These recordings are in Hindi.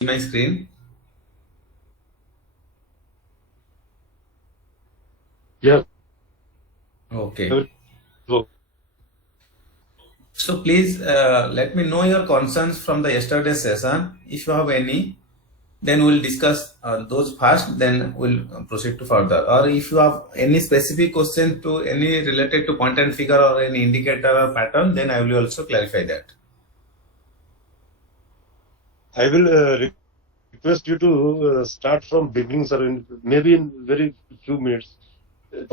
my screen? Yeah. Okay. So, So please let me know your concerns from the yesterday's session. If you have any, then we'll discuss those first, then we'll proceed to further. Or if you have any specific question to any related to point and figure or any indicator or pattern, then I will also clarify that. I will request you to start from beginning, sir, maybe in very few minutes.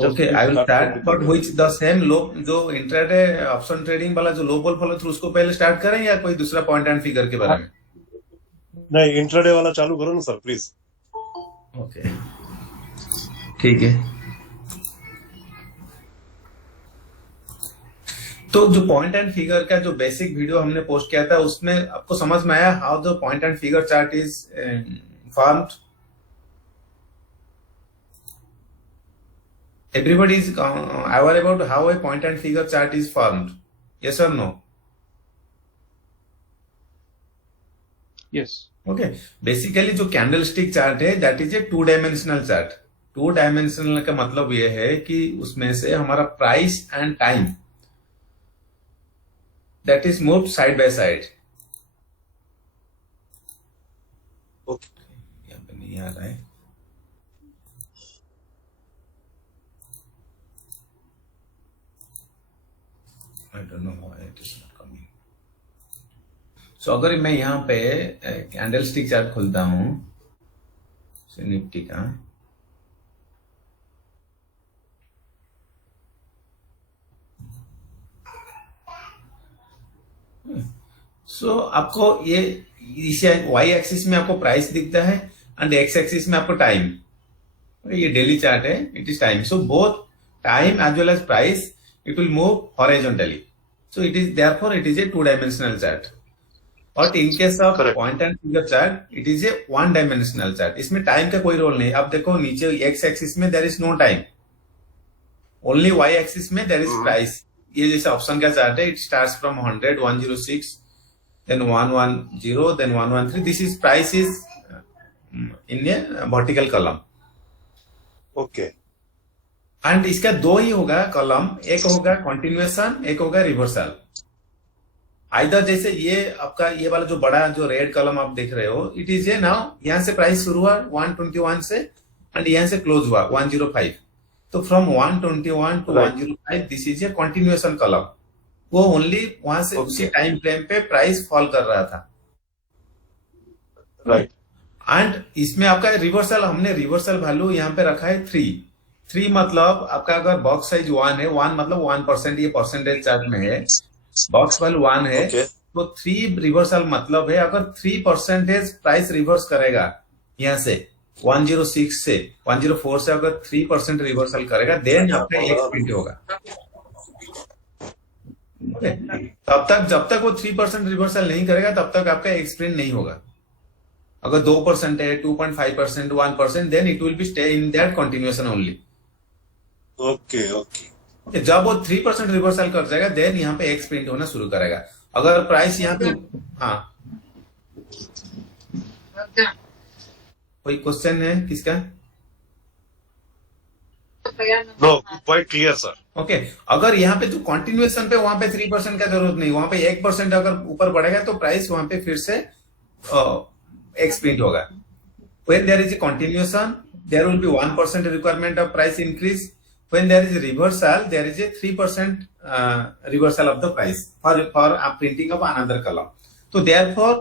Just Okay, please I will start from start, but beginning. which the same लो जो इंट्राडे ऑप्शन ट्रेडिंग वाला जो लो बॉल फॉलो थ्रू उसको पहले स्टार्ट करें या कोई दूसरा पॉइंट एंड फिगर के बारे में? नहीं, इंट्राडे वाला चालू करो ना सर, प्लीज. ओके, ठीक है. तो जो पॉइंट एंड फिगर का जो बेसिक वीडियो हमने पोस्ट किया था उसमें आपको समझ में आया how the point and figure chart is formed? Everybody is aware about how a point and figure chart is formed? Yes or no? Yes. Okay. Basically जो कैंडलस्टिक चार्ट है that is a two dimensional chart. Two dimensional का मतलब ये है कि उसमें से हमारा price and time that is moved side by side. Okay. यहाँ पे नहीं आ रहा है. I don't know why it is not coming. So अगर मैं यहाँ पे कैंडलस्टिक चार्ट खोलता हूँ निफ्टी का, सो आपको ये इसे वाई एक्सिस में आपको प्राइस दिखता है एंड एक्स एक्सिस में आपको टाइम. ये डेली चार्ट है, it is time. So both time as well as price it will move horizontally. So it is therefore it is a two-dimensional chart. But in case of Correct. point and figure chart, it is a one-dimensional chart. इसमें टाइम का कोई रोल नहीं. अब देखो नीचे x एक्सिस में there is no time. Only y axis में there is price. ये जैसे ऑप्शन का चार्ट है, it starts from 100, 106, then 110, then 113. This is price is in a vertical column. Okay. And इसका दो ही होगा कॉलम, एक होगा कंटिन्यूएशन, एक होगा रिवर्सल. आइदर जैसे ये आपका ये वाला जो बड़ा जो रेड कॉलम आप देख रहे हो, इट इज ए नाउ यहां से प्राइस शुरू हुआ 121 से एंड यहां से क्लोज हुआ 105. तो from 121 to 105 this is a continuation column. वो ओनली वहां से उसी टाइम फ्रेम पे प्राइस फॉल कर रहा था. राइट. एंड इसमें आपका रिवर्सल, हमने रिवर्सल वैल्यू यहाँ पे रखा है 3 मतलब आपका अगर बॉक्स साइज 1 है, 1 मतलब 1%, ये परसेंटेज चार्ट में है, बॉक्स वैल्यू 1 है. Okay. तो 3 रिवर्सल मतलब है अगर 3% प्राइस रिवर्स करेगा यहाँ से 106 से 104 से अगर 3% रिवर्सल करेगा देन आपका एक प्रिंट होगा. तब तक जब तक वो 3% रिवर्सल नहीं करेगा तब तक आपका एक प्रिंट नहीं होगा. अगर 2% है, 2.5%, 1%, then it will be stay in that continuation only. Okay. Okay. जब वो 3% रिवर्सल कर जाएगा देन यहाँ पे एक्स प्रिंट होना शुरू करेगा. अगर प्राइस यहाँ पे, हाँ, कोई क्वेश्चन है किसका? No, quite clear sir. Okay. अगर यहाँ पे जो कंटिन्यूएशन पे वहां पे 3% का जरूरत नहीं, वहां पे 1% अगर ऊपर बढ़ेगा तो प्राइस वहां पे फिर से एक्स प्रिंट होगा. When there is a continuation, there will be 1% requirement of price increase. When there is a reversal, there is a 3% reversal of the price for printing of another column. तो therefore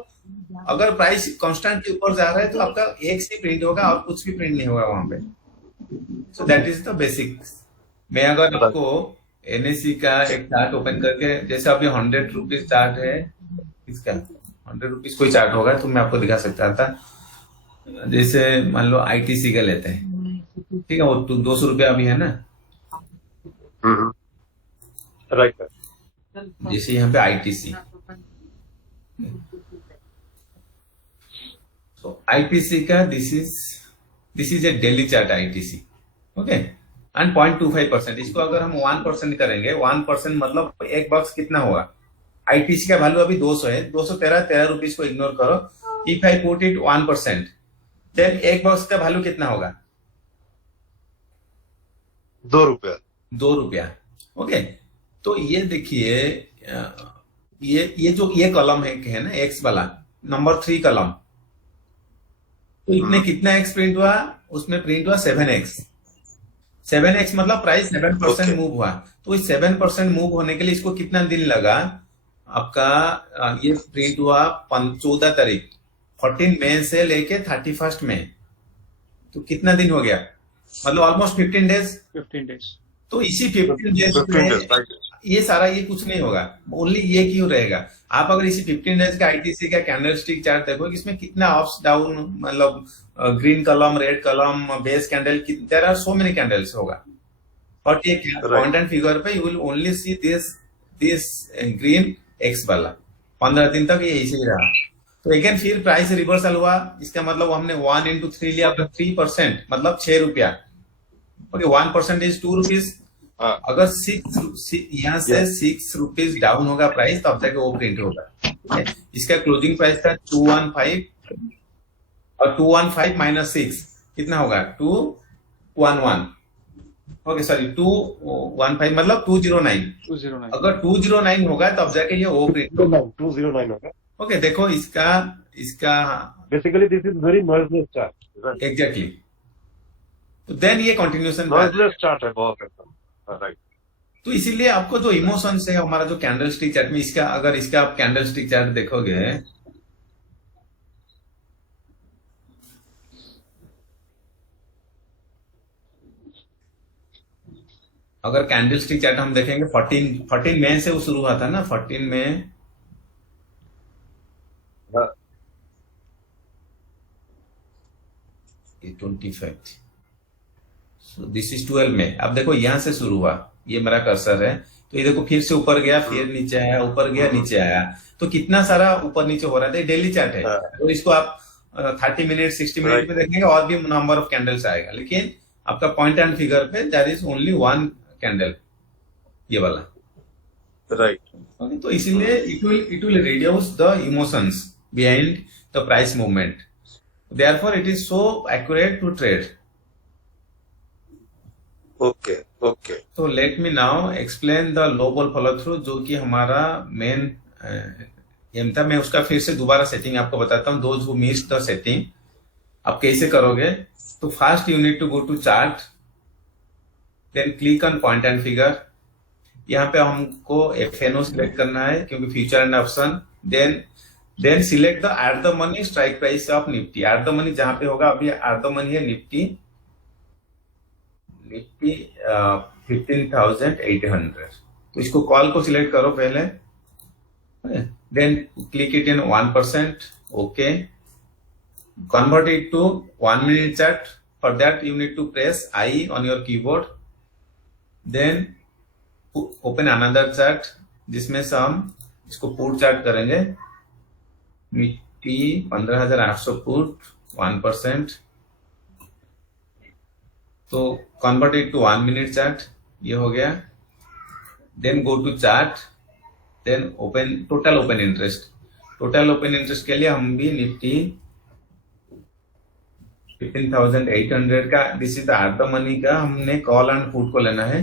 अगर प्राइस कांस्टेंट के ऊपर जा रहा है तो आपका एक से प्रिंट होगा और कुछ भी प्रिंट नहीं होगा वहां पे. So that is the basic. मैं अगर आपको एनएससी का एक चार्ट ओपन करके, जैसे अभी 100 रुपीज चार्ट है, इसका 100 रुपीज कोई चार्ट होगा तो मैं आपको दिखा सकता था. जैसे मान लो आईटीसी का लेते हैं, ठीक है, वो 200 रुपया अभी है ना. राइट. जैसे यहाँ पे आईटीसी, तो आईटीसी का this is a daily chart ITC. Okay. And 0.25%, इसको अगर हम 1% करेंगे, 1% मतलब एक बॉक्स कितना होगा? आईटीसी का वैल्यू अभी 200 है, 213 रुपीज को इग्नोर करो if I put it 1%, then एक बॉक्स का वैल्यू कितना होगा? 2 रुपया। 2 रुपया। ओके, तो ये देखिए, ये जो ये कॉलम है ना एक्स वाला, नंबर 3 कॉलम, तो इसमें कितना एक्स प्रिंट हुआ? उसमें प्रिंट हुआ 7x। 7x मतलब प्राइस 7% Okay. मूव हुआ। तो इस 7% मूव होने के लिए इसको कितना दिन लगा आपका? ये प्रिंट हुआ 14 तारीख, 14 मई से लेके 31 मई, तो कितना दिन हो गया? मतलब ऑलमोस्ट 15 डेज। 15 days. तो इसी 15 डेज 15 days, में right? ये सारा ये कुछ नहीं होगा, ओनली ये क्यों रहेगा? आप अगर इसी 15 डेज का आईटीसी का कैंडलस्टिक चार्ट देखो, इसमें कितना अप्स डाउन, मतलब green column, red column, base candle, there are so many candles होगा। बट ये पॉइंट एंड फिगर पे you will only see this green X वाला 15 दिन तक ये ऐसे ही रहा। तो अगेन फिर प्राइस रिवर्सल हुआ, इसका मतलब हमने 1 into 3 लिया, 3% मतलब 6 रुपया। Okay, 1% is 2 rupees. हाँ, अगर 6 यहाँ से 6 रुपीज डाउन होगा प्राइस, तब जाके वो प्रिंट होगा। Okay? इसका क्लोजिंग प्राइस था 215, और 215 माइनस 6 कितना होगा? 211। ओके सॉरी, 215 मतलब 209। 209. अगर 209 होगा तब जाके ये ओ प्रिंट होगा। 209 होगा। ओके, देखो इसका इसका Basically, this is very noiseless chart. Right? Exactly. तो देन ये कंटिन्यूएशन, Noiseless chart है बहुत एकदम। Right. तो इसीलिए आपको जो इमोशंस है हमारा जो कैंडल स्टिक चार्ट में, इसका अगर इसका आप कैंडल स्टिक चार्ट देखोगे, अगर कैंडल स्टिक चार्ट हम देखेंगे 14 मई से वो शुरू हुआ था ना, 14 मई, हाँ, 25, सो दिस इज 12 मई। अब देखो यहां से शुरू हुआ, ये मेरा कर्सर है, तो ये देखो फिर से ऊपर गया, फिर नीचे आया, ऊपर गया, नीचे आया, तो कितना सारा ऊपर नीचे हो रहा था। डेली चार्ट है, हाँ। और इसको आप 30 मिनट 60 मिनट Right. में देखेंगे और भी नंबर ऑफ कैंडल्स आएगा, लेकिन आपका पॉइंट एंड फिगर पे दैट इज ओनली 1 कैंडल, ये वाला। Right. Okay, तो इसीलिए it will reduce the emotions behind the price movement. Therefore, it is so accurate to trade. Okay. Okay. So let me now explain the low ball follow through, जो कि हमारा मेन एम था। मैं उसका फिर से दोबारा सेटिंग आपको बताता हूँ। Those who missed the setting, आप कैसे करोगे? तो first you need to go to chart, then click on point and figure. यहाँ पे हमको FNO सिलेक्ट करना है क्योंकि future and option. Then select the at the money strike price of Nifty. At the money जहां पे होगा, अभी एट द मनी है निफ्टी 15,800, तो इसको कॉल को सिलेक्ट करो पहले, then click it in 1%। Okay, convert it to 1 minute chart. For that you need to press I on your keyboard, then open another chart जिसमें से हम इसको पुट चार्ट करेंगे। निफ्टी 15,800 पुट 1%, तो convert it to 1 minute chart, ये हो गया। Then go to chart, then open total open interest. Total open interest के लिए हम भी निफ्टी 15,800 का, this is the at the money का, हमने कॉल एंड पुट को लेना है।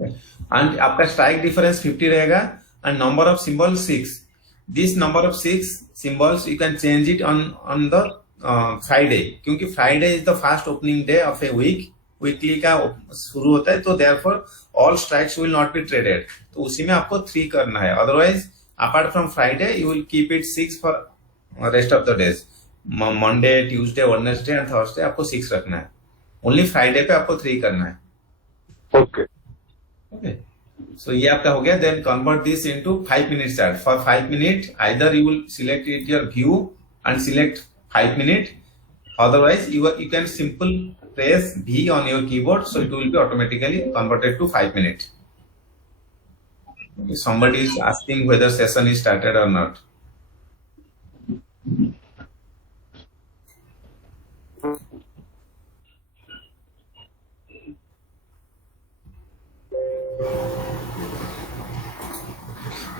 एंड आपका स्ट्राइक डिफरेंस 50 रहेगा, and number of symbol 6। This number of 6 symbols you can change it on the Friday, क्योंकि Friday is the first opening day of a week, weekly का शुरू होता है, तो therefore all strikes will not be traded, तो उसी में आपको 3 करना है। Otherwise apart from Friday you will keep it 6 for rest of the days. Monday, Tuesday, Wednesday and Thursday आपको 6 रखना है, ओनली फ्राइडे पे आपको 3 करना है। Okay. ओके, सो ये आपका हो गया। Then convert this into 5 minute chart. For 5 minute either you will select it your view and select 5 minute, otherwise you can simple press V on your keyboard, so it will be automatically converted to 5 minutes. Somebody is asking whether session is started or not.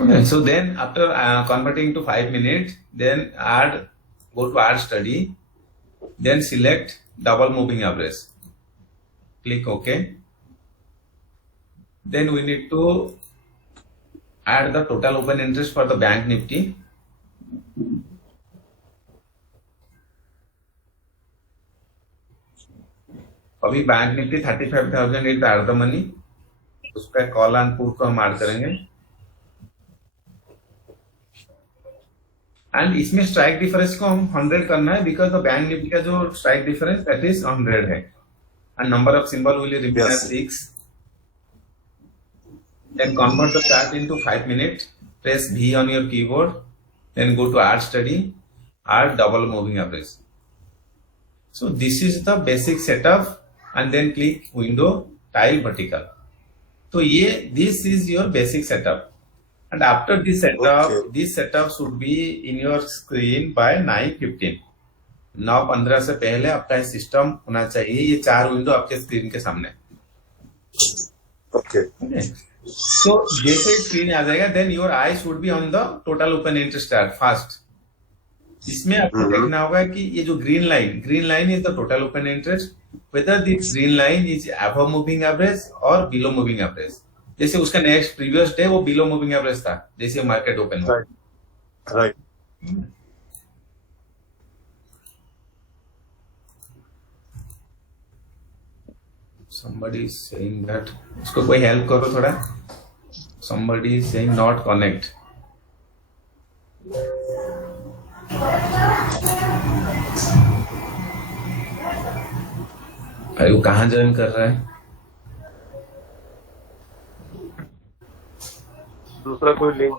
Okay, so then after converting to 5 minutes, then go to add study, then select double moving average. Click OK. Then we need to add the total open interest for the bank nifty. अभी bank Nifty 35,000 is the money, उसका कॉल एंड पुट को हम ऐड करेंगे। एंड इसमें स्ट्राइक डिफरेंस को हम 100 करना है, बिकॉज द बैंक निफ्टी का जो स्ट्राइक डिफरेंस दैट इज 100 है, and number of symbol will remain as 6। Then convert the chart into 5 minute, press V on your keyboard, then go to add study, add double moving average. So this is the basic setup, and then click window tile vertical. So this is your basic setup, and after this setup, this setup should be in your screen by 9:15. 9:15 से पहले आपका सिस्टम होना चाहिए, ये 4 विंडो आपके स्क्रीन के सामने। Okay. So जैसे स्क्रीन आ जाएगा, then your eye should be on the total open interest chart first. इसमें आपको देखना होगा कि ये जो green line is the total open interest, whether this green line is above moving average और बिलो मूविंग एवरेज। जैसे उसका नेक्स्ट प्रीवियस डे वो बिलो मूविंग एवरेज था जैसे मार्केट ओपन हुआ। Right. somebody is saying that उसको कोई हेल्प करो थोड़ा। somebody is saying not connect। अरे वो कहाँ ज्वाइन कर रहा है? दूसरा कोई लिंक?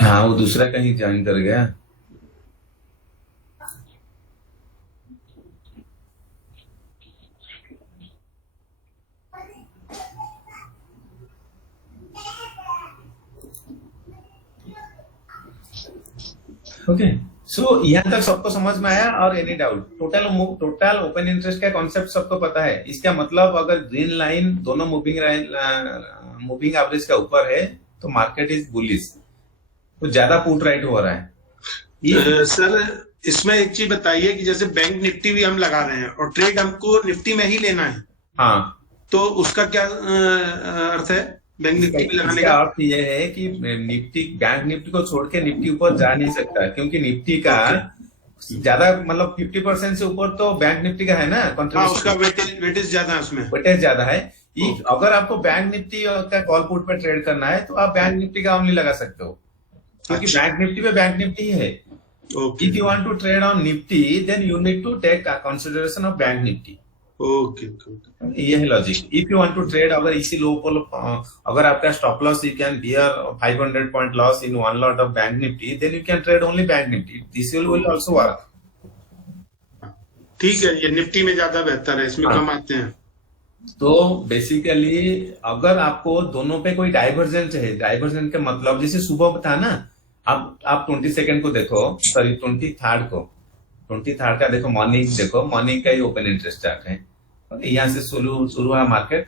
हाँ, वो दूसरा कहीं ज्वाइन कर गया। ओके, सो यहाँ तक सबको समझ में आया? और any doubt? Total open interest का कॉन्सेप्ट सबको पता है। इसका मतलब अगर ग्रीन लाइन दोनों मूविंग एवरेज का ऊपर है तो मार्केट इज बुलिश, तो ज्यादा पुट राइट हो रहा है। सर इसमें एक चीज बताइए कि जैसे बैंक निफ्टी भी हम लगा रहे हैं और ट्रेड हमको निफ्टी में ही लेना है, हाँ, तो उसका क्या अर्थ है बैंक निफ्टी में लगाने का? अर्थ ये है कि बैंक निफ्टी को छोड़ के निफ्टी ऊपर जा नहीं सकता, क्योंकि निफ्टी का ज्यादा मतलब 50% से ऊपर तो बैंक निफ्टी का है ना हाँ, उसका वेटेज ज्यादा है, उसमें वेटेज ज्यादा है। अगर आपको बैंक निफ्टी का कॉल पुट पे ट्रेड करना है तो आप बैंक निफ्टी का ओनली लगा सकते हो, क्योंकि बैंक निफ्टी पे बैंक निफ्टी ही है। If you want to trade on Nifty then you need to take consideration of bank Nifty. Okay, ये है logic. If you want to trade, अगर इसी लो पर अगर आपका stop loss you can bear 500 point loss in one lot of bank Nifty, then you can trade only bank Nifty. This will also work. ठीक है, ये निफ्टी में ज्यादा बेहतर है, इसमें कम आते हैं। तो बेसिकली अगर आपको दोनों पे कोई डाइवर्जेंस है, डाइवर्जेंस का मतलब जैसे सुबह था ना, अब आप 22 को देखो, सॉरी 23 को, 23 का देखो, मॉर्निंग देखो, मॉर्निंग का ही ओपन इंटरेस्ट चार्ट है। यहाँ से शुरू हुआ मार्केट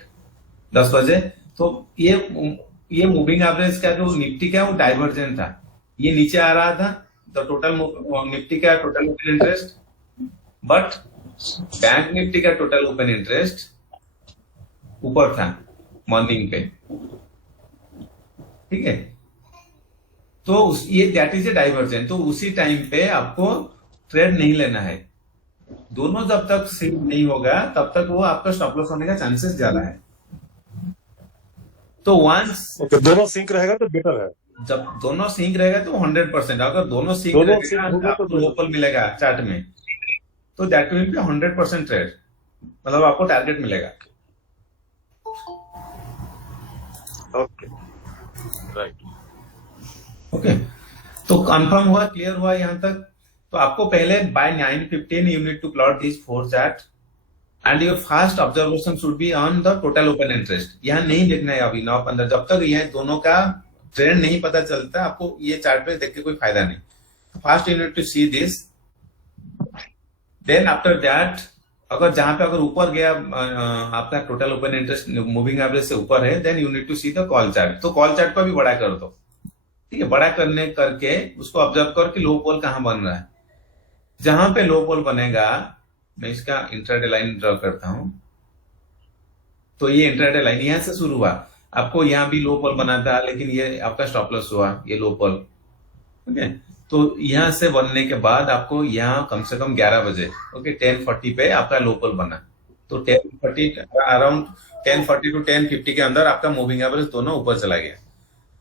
10 बजे, तो ये मूविंग एवरेज का जो निफ्टी का वो डाइवर्जेंट था, ये नीचे आ रहा था तो टोटल निफ्टी का total open interest, but bank Nifty का टोटल ओपन इंटरेस्ट ऊपर था मॉर्निंग पे। ठीक है, तो ये दैट इज ए डाइवर्जेंट। तो उसी टाइम पे आपको ट्रेड नहीं लेना है। दोनों जब तक सिंक नहीं होगा तब तक वो आपका स्टॉप लॉस होने का चांसेस ज्यादा है। तो वंस दोनों सिंक रहेगा तो बेटर है। जब दोनों सिंक रहेगा तो 100%, अगर दोनों सिंक रहेगा तो लोकल मिलेगा चार्ट में, तो दैट विल बी 100% ट्रेड, मतलब आपको टारगेट मिलेगा। Okay, right. ओके, तो कंफर्म हुआ, क्लियर हुआ यहाँ तक? तो आपको पहले by 9:15 you need to plot this 4 chart and your first observation should be on the total open interest. यहाँ नहीं देखना है अभी 9:15, जब तक यह दोनों का ट्रेंड नहीं पता चलता आपको ये चार्ट पे देख के कोई फायदा नहीं। First you need to see this, then after that अगर जहां पे अगर ऊपर गया आपका total open interest moving average से ऊपर है, then you need to see the call chart. तो कॉल चार्ट को भी बड़ा कर दो, ठीक है। बड़ा करने करके उसको ऑब्जर्व कर कि लो पोल कहां बन रहा है। जहां पे लो पोल बनेगा, मैं इसका इंट्राडे लाइन ड्रॉ करता हूं। तो ये इंट्राडे लाइन यहां से शुरू हुआ, आपको यहां भी लो पोल बना था, लेकिन ये आपका स्टॉप लॉस हुआ, ये लो पोल, ओके। तो यहां से बनने के बाद आपको यहाँ कम से कम 11 बजे, ओके, 10:40 पे आपका लो पोल बना। तो 10:40 अराउंड 10:40 टू 10:50 के अंदर आपका मूविंग एवरेज दोनों ऊपर चला गया।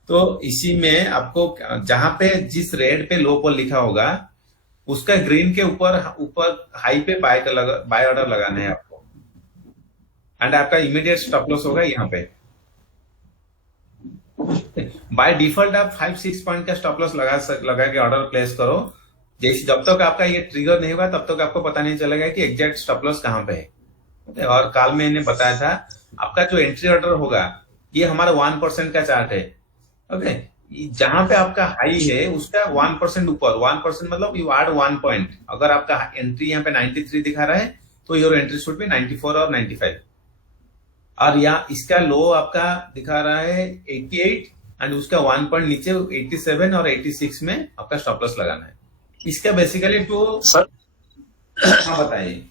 तो इसी में आपको जहां पे जिस रेड पे लो पोल लिखा होगा, उसका ग्रीन के ऊपर हाई पे बाय ऑर्डर लगाना है आपको, एंड आपका इमीडिएट स्टॉप लॉस होगा यहाँ पे। बाय डिफॉल्ट आप 5-6 पॉइंट का स्टॉप लॉस लगा के ऑर्डर प्लेस करो। जैसे जब तक आपका ये ट्रिगर नहीं होगा, तब तक आपको पता नहीं चलेगा कि एग्जैक्ट स्टॉप लॉस कहां पे है। और कल मैंने बताया था, आपका जो एंट्री ऑर्डर होगा, ये हमारा 1% का चार्ट है, ओके। जहां पे आपका हाई है उसका 1% ऊपर, 1% मतलब यू ऐड 1 पॉइंट। अगर आपका एंट्री यहाँ पे 93 दिखा रहा है, तो योर एंट्री शुड बी 94 और 95। और यहाँ इसका लो आपका दिखा रहा है 88, एंड उसका 1 पॉइंट नीचे 87 और 86 में आपका स्टॉप लॉस लगाना है। इसका बेसिकली तो सर, हाँ बताइए।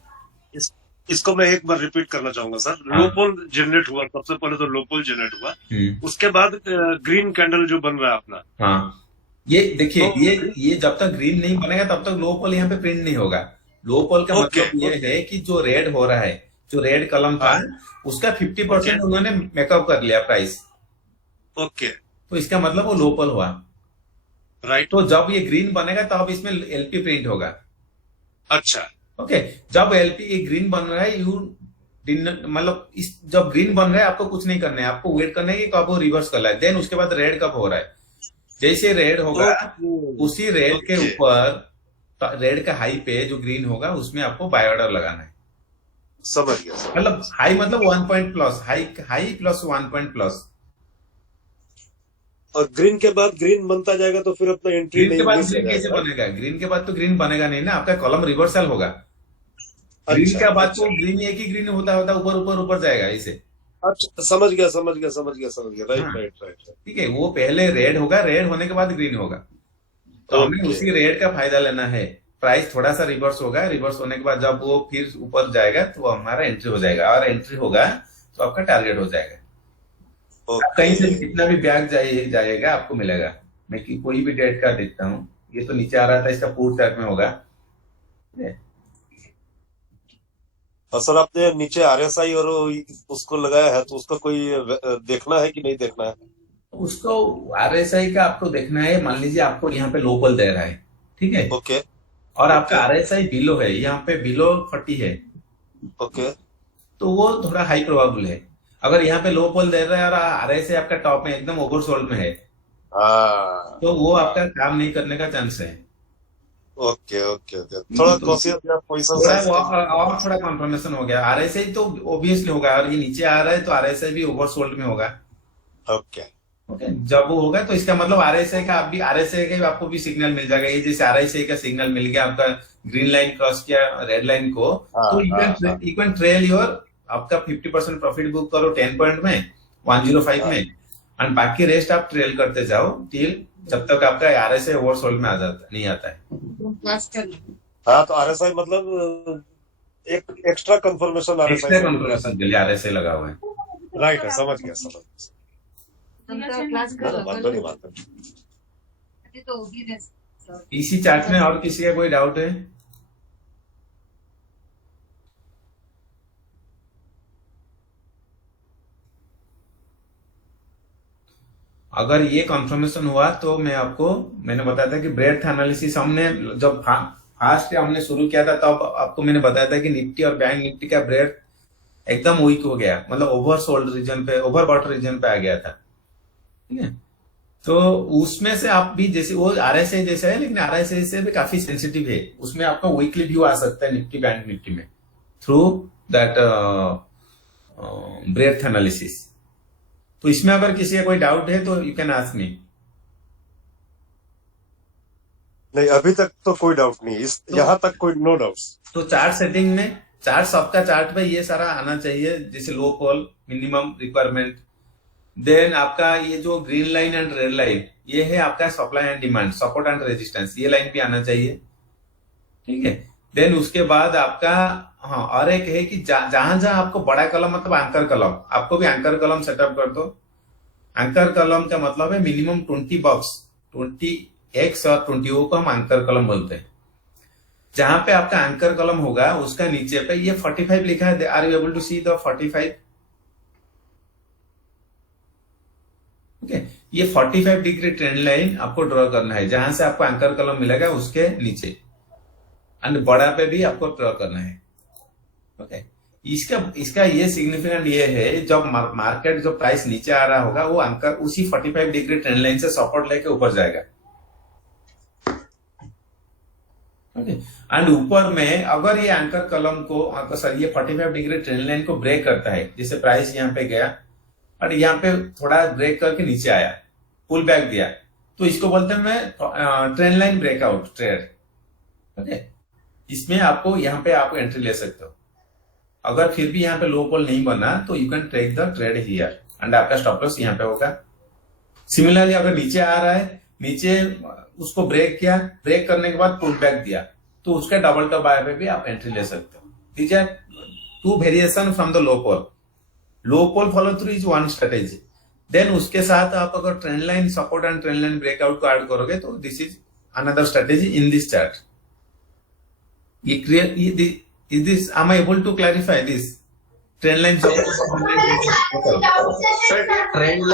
इसको मैं एक बार रिपीट करना चाहूंगा सर। हाँ। लो पोल जनरेट हुआ, सबसे पहले तो लो पोल जनरेट हुआ, उसके बाद ग्रीन कैंडल जो बन रहा है अपना। हाँ, ये देखिए, तो ये जब तक ग्रीन नहीं बनेगा तब तक लो पोल यहाँ पे प्रिंट नहीं होगा। लो पोल का मतलब ये है कि जो रेड हो रहा है, जो रेड कलम था, उसका 50% उन्होंने मेकअप कर लिया प्राइस, ओके। तो इसका मतलब वो लो पोल हुआ, राइट। तो जब ये ग्रीन बनेगा तब इसमें एलपी प्रिंट होगा, अच्छा, ओके। जब एलपी ये ग्रीन बन रहा है, मतलब इस जब ग्रीन बन रहा है आपको कुछ नहीं करना है, आपको वेट करना है कि कब वो रिवर्स कर रहा है, देन उसके बाद रेड कब हो रहा है। जैसे रेड होगा, उसी रेड के ऊपर रेड का हाई पे जो ग्रीन होगा उसमें आपको बाय ऑर्डर लगाना है। समझ गया। मतलब हाई मतलब 1 point plus, high plus 1 point plus. और ग्रीन के बाद ग्रीन बनता जाएगा तो फिर अपना एंट्री ग्रीन के बाद ग्रीन कैसे बनेगा? ग्रीन के बाद तो ग्रीन बनेगा नहीं ना, आपका कॉलम रिवर्सल होगा। ग्रीन के बाद तो ग्रीन एक ही ग्रीन होता ऊपर जाएगा इसे। अच्छा, समझ गया। राइट। ठीक है, वो पहले रेड होगा, रेड होने के बाद ग्रीन होगा, तो हमें उसी रेड का फायदा लेना है। प्राइस थोड़ा सा रिवर्स होगा, रिवर्स होने के बाद जब वो फिर ऊपर जाएगा तो वो हमारा एंट्री हो जाएगा, और एंट्री होगा तो आपका टारगेट हो जाएगा। कहीं से भी कितना भी ब्याज जाएगा आपको मिलेगा। मैं कोई भी डेट का देखता हूँ, ये तो नीचे आ रहा था, इसका पूर्व चार्ट में होगा। और सर आपने नीचे आरएसआई और उसको लगाया है, तो उसका कोई देखना है कि नहीं देखना है? उसको आरएसआई का आपको देखना है। मान लीजिए आपको यहाँ पे लो पोल दे रहा है, ठीक है, ओके, और आपका आरएसआई बिलो है, यहाँ पे बिलो 40 है, ओके, तो वो थोड़ा हाई प्रोबेबल है। अगर यहाँ पे लो पोल दे रहा है और आरएसआई आपका टॉप में एकदम ओवरसोल्ड में है, तो वो आपका काम नहीं करने का चांस है। ओके। थोड़ा और थोड़ा कंफर्मेशन हो गया। आरएसआई तो ऑब्वियसली होगा, और ये नीचे आ रहा है तो आरएसआई भी ओवरसोल्ड में होगा, ओके। जब वो होगा तो इसका मतलब आरएसआई का आपको भी सिग्नल मिल जाएगा। ये जैसे आरएसआई का सिग्नल मिल गया, आपका ग्रीन लाइन क्रॉस किया रेड लाइन को, तो यू कैन ट्रेल योर, आपका 50% प्रॉफिट बुक करो 10 पॉइंट में 105 में, एंड बाकी रेस्ट आप ट्रेल करते जाओ टिल जब तक आपका आरएसआई ओवरसोल्ड में नहीं आता है। हाँ, तो आरएसआई मतलब एक एक्स्ट्रा कंफर्मेशन आरएसआई लगा हुआ है। राइट है, समझ गया। इसी चार्ट में और किसी का कोई डाउट है? अगर ये कंफर्मेशन हुआ तो मैंने बताया था कि ब्रेथ एनालिसिस हमने जब फास्ट हमने शुरू किया था, तब आपको मैंने बताया था कि निफ्टी और बैंक निफ्टी का ब्रेथ एकदम वीक हो गया, मतलब ओवरसोल्ड रीजन पे, ओवरबॉट रीजन पे आ गया था, ठीक है। तो उसमें से आप भी, जैसे वो आरएसआई जैसा है, लेकिन आरएसआई से भी काफी सेंसिटिव है, उसमें आपका वीकली व्यू आ सकता है निफ्टी बैंक निफ्टी में थ्रू दैट ब्रेथ एनालिसिस। तो इसमें अगर किसी का कोई डाउट है तो यू कैन आस्क मी। नहीं, अभी तक तो कोई डाउट नहीं, यहाँ तक कोई नो डाउट्स। तो चार्ट सेटिंग में चार्ट सबका चार्ट पे ये सारा आना चाहिए, जैसे लो कॉल, मिनिमम रिक्वायरमेंट। देन आपका ये जो green line and red line, ये है आपका supply and demand, support and resistance, ये लाइन भी आना चाहिए, ठीक है। देन उसके बाद आपका, हाँ, और एक है कि जहां जहां आपको बड़ा कलम मतलब एंकर कलम, आपको भी एंकर कलम सेटअप कर दो। एंकर कलम का मतलब है मिनिमम 20 बॉक्स, 20x और 20o को हम एंकर कलम बोलते हैं। जहां पे आपका एंकर कलम होगा उसका नीचे पे ये 45 लिखा है, are you able to see the 45? Okay, ये 45 डिग्री ट्रेंड लाइन आपको ड्रॉ करना है, जहां से आपको एंकर कलम मिलेगा उसके नीचे, एंड बड़ा पे भी आपको ड्रॉ करना है। ओके, इसका ये सिग्निफिकेंट ये है, जब मार्केट जो प्राइस नीचे आ रहा होगा वो एंकर उसी 45 डिग्री ट्रेंड लाइन से सपोर्ट लेके ऊपर जाएगा। ओके, एंड ऊपर में अगर ये एंकर कलम को, सर ये 45 डिग्री ट्रेंड लाइन को ब्रेक करता है, जैसे प्राइस यहाँ पे गया और यहाँ पे थोड़ा ब्रेक करके नीचे आया, पुल बैक दिया, तो इसको बोलते हैं मैं trend line breakout trade. Okay, इसमें आपको यहाँ पे आप एंट्री ले सकते हो। अगर फिर भी यहाँ पे लो कॉल नहीं बना तो you can take the trade here and आपका स्टॉप लॉस यहाँ पे होगा। सिमिलरली अगर नीचे आ रहा है, नीचे उसको ब्रेक किया, ब्रेक करने के बाद पुल बैक दिया, तो उसका डबल टॉप बाय पे भी आप एंट्री ले सकते हो। These are two variation from the low call. Low call follow through is one strategy. Then उसके साथ आप अगर trend line support and trend line breakout को ऐड करोगे तो this is another strategy in this chart. ये clear? Is this, am I able to clarify this? Trend line sir trend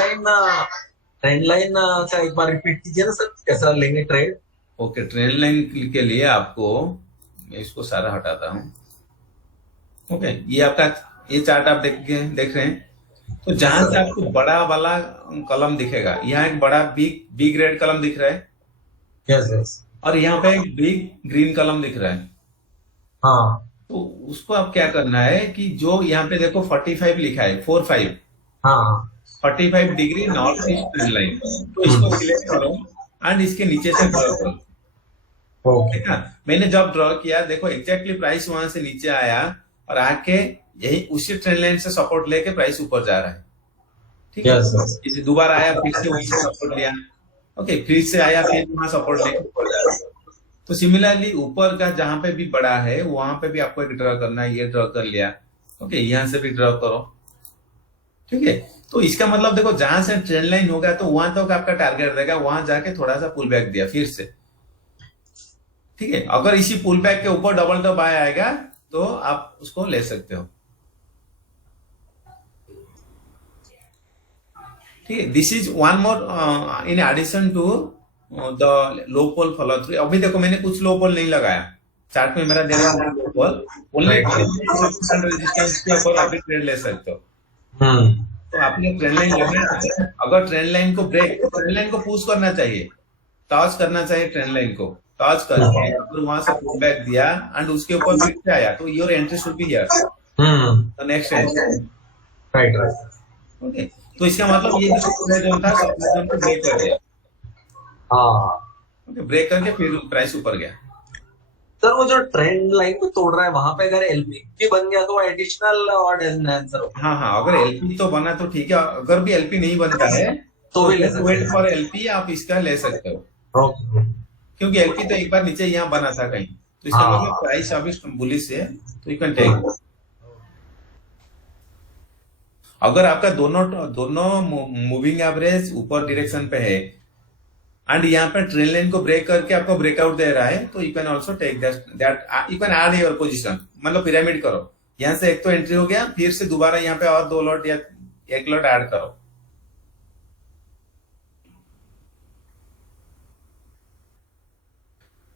line का एक बार रिपीट कीजिए ना सर, कैसा लेंगे ट्रेड? ओके, ट्रेंड लाइन के लिए आपको, मैं इसको सारा हटाता हूँ। ओके, ये आपका ये चार्ट आप देख रहे हैं, तो जहां से आपको बड़ा वाला कलम दिखेगा, यहाँ एक बड़ा बिग रेड कलम दिख रहा है, यस, और यहाँ पे एक बिग ग्रीन कलम दिख रहा है। हाँ, तो उसको आप क्या करना है कि जो यहाँ पे देखो 45 लिखा है, 45, हाँ, 45 degree north east trend line, तो इसको सिलेक्ट करो एंड इसके नीचे से ड्रॉ करो। ओके, ठीक है, मैंने जब ड्रॉ किया, देखो एग्जैक्टली प्राइस वहां से नीचे आया और आके यही उसी ट्रेंड लाइन से सपोर्ट लेके प्राइस ऊपर जा रहा है। ठीक है, इसे दोबारा आया, फिर से वहीं से सपोर्ट लिया, ओके, फिर से आया, फिर वहां सपोर्ट लेके ऊपर जा रहा है। तो सिमिलरली ऊपर का जहां पे भी बड़ा है वहां पे भी आपको एक ड्रॉ करना है। ये ड्रॉ कर लिया, ओके, यहां से भी ड्रॉ करो, ठीक है। तो इसका मतलब देखो, जहां से ट्रेंड लाइन होगा तो वहां तक आपका टारगेट रहेगा, वहां जाके थोड़ा सा पुल बैक दिया फिर से, ठीक है। अगर इसी पुल बैक के ऊपर डबल टॉप बाय आएगा तो आप उसको ले सकते हो, ठीक है। This is one more in addition to the low pole follow through. अभी देखो मैंने कुछ लो पोल नहीं लगाया चार्ट में, मेरा दे रहा है लो पोल, ओनली रेजिस्टेंस के ऊपर आप ट्रेड ले सकते हो। तो आपने ट्रेंड लाइन लेना है, अगर ट्रेंड लाइन को ब्रेक, ट्रेंड लाइन को पुश करना चाहिए, टच करना चाहिए, ट्रेंड लाइन को टच करके अगर वहां से पुल बैक दिया एंड उसके ऊपर फिर से आया तो your entry should be here, the next entry, right, okay. तो इसका मतलब ये जो था सप्लाई जोन को ब्रेक कर दिया, हाँ, ब्रेक करके फिर प्राइस ऊपर गया। सर वो जो ट्रेंड लाइन को तोड़ रहा है वहां पे अगर एलपी बन गया तो एडिशनल और आंसर होगा। हाँ, अगर एलपी तो बना तो ठीक है, अगर भी एलपी नहीं बनता है तो भी ले सकते वेट फॉर एलपी, आप इसका ले सकते हो। ओके, क्योंकि एलपी तो एक बार नीचे यहाँ बना था कहीं, तो इसका हाँ। मतलब प्राइस अभी बुलिश है, तो यू कैन टेक। अगर आपका दोनों मूविंग एवरेज ऊपर डायरेक्शन पे है एंड यहाँ पे ट्रेंड लाइन को ब्रेक करके आपको ब्रेकआउट दे रहा है, तो you can also take that you can add your position. मतलब पिरामिड करो, यहाँ से एक तो एंट्री हो गया, फिर से दोबारा यहाँ पे और 2 लॉट या 1 लॉट ऐड करो।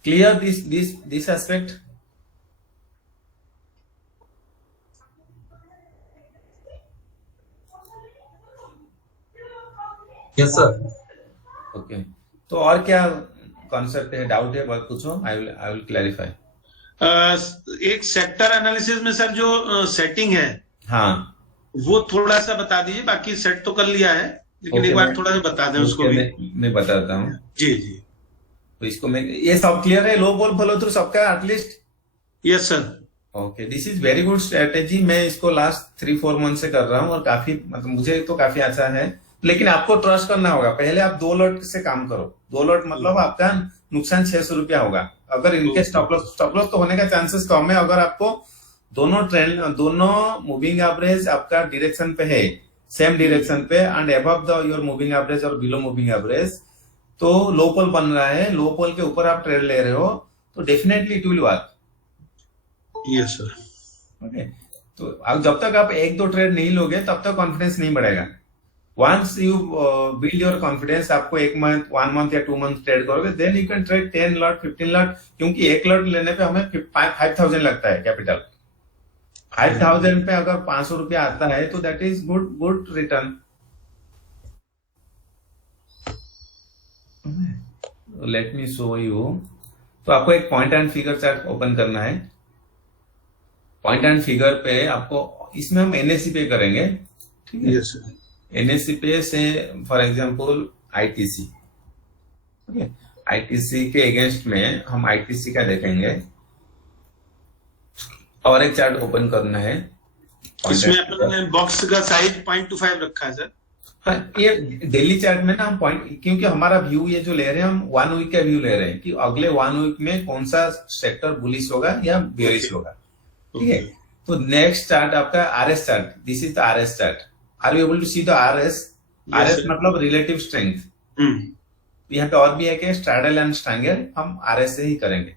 Clear this aspect? Yes sir. Okay, तो और क्या कॉन्सेप्ट है, डाउट है, बहुत पूछो, आई विल क्लैरिफाई। एक सेक्टर एनालिसिस में सर जो सेटिंग है, हाँ, वो थोड़ा सा बता दीजिए। बाकी सेट तो कर लिया है, लेकिन Okay, एक बार थोड़ा सा बता दें उसको भी। मैं बताता हूँ। जी जी, तो इसको मैं, ये सब क्लियर है, लो बॉल फॉलो थ्रू सबका at least? Yes sir. Okay, this is very good strategy. मैं इसको लास्ट 3-4 मंथ से कर रहा हूँ और काफी मतलब मुझे तो काफी अच्छा है, लेकिन आपको ट्रस्ट करना होगा। पहले आप 2 लॉट से काम करो। 2 लॉट मतलब आपका नुकसान 600 रुपया होगा। अगर इनके स्टॉप लॉस तो होने का चांसेस कम है। अगर आपको दोनों मूविंग एवरेज आपका डायरेक्शन पे है, सेम डायरेक्शन पे, and above the your moving average और बिलो मूविंग एवरेज, तो लो पोल बन रहा है, लो पोल के ऊपर आप ट्रेड ले रहे हो, तो definitely it will work. Yes sir. Okay, तो अब जब तक आप 1-2 ट्रेड नहीं लोगे तब तक कॉन्फिडेंस नहीं बढ़ेगा। Once you build your confidence, आपको 1 मंथ या 2 मंथ ट्रेड करोगे, then you can trade 10 lot 15 lot, क्योंकि 1 लॉट लेने पे हमें 5,000 लगता है कैपिटल। 5,000 पे अगर 500 रुपया आता है तो that is good return. Let me show you. तो आपको एक point and figure chart open करना है। पॉइंट एंड फिगर पे आपको, इसमें हम एनएससी पे करेंगे, ठीक है। Yes sir. एनएससी पे से for example ITC, okay, ITC के अगेंस्ट में हम आईटीसी का देखेंगे और एक चार्ट ओपन करना है। इसमें अपने बॉक्स का साइज 0.25 रखा है सर। हाँ, ये डेली चार्ट में ना हम पॉइंट, क्योंकि हमारा व्यू ये जो ले रहे हैं हम 1 वीक का व्यू ले रहे हैं कि अगले 1 वीक में कौन सा सेक्टर बुलिश होगा या बेयरिश होगा, ठीक है। तो नेक्स्ट चार्ट आपका RS chart, this is the RS chart. Are you able to see the RS? RS मतलब रिलेटिव स्ट्रेंथ। यहाँ पे और भी है कि स्ट्रैडल एंड स्ट्रैंगल, हम आरएस से ही करेंगे।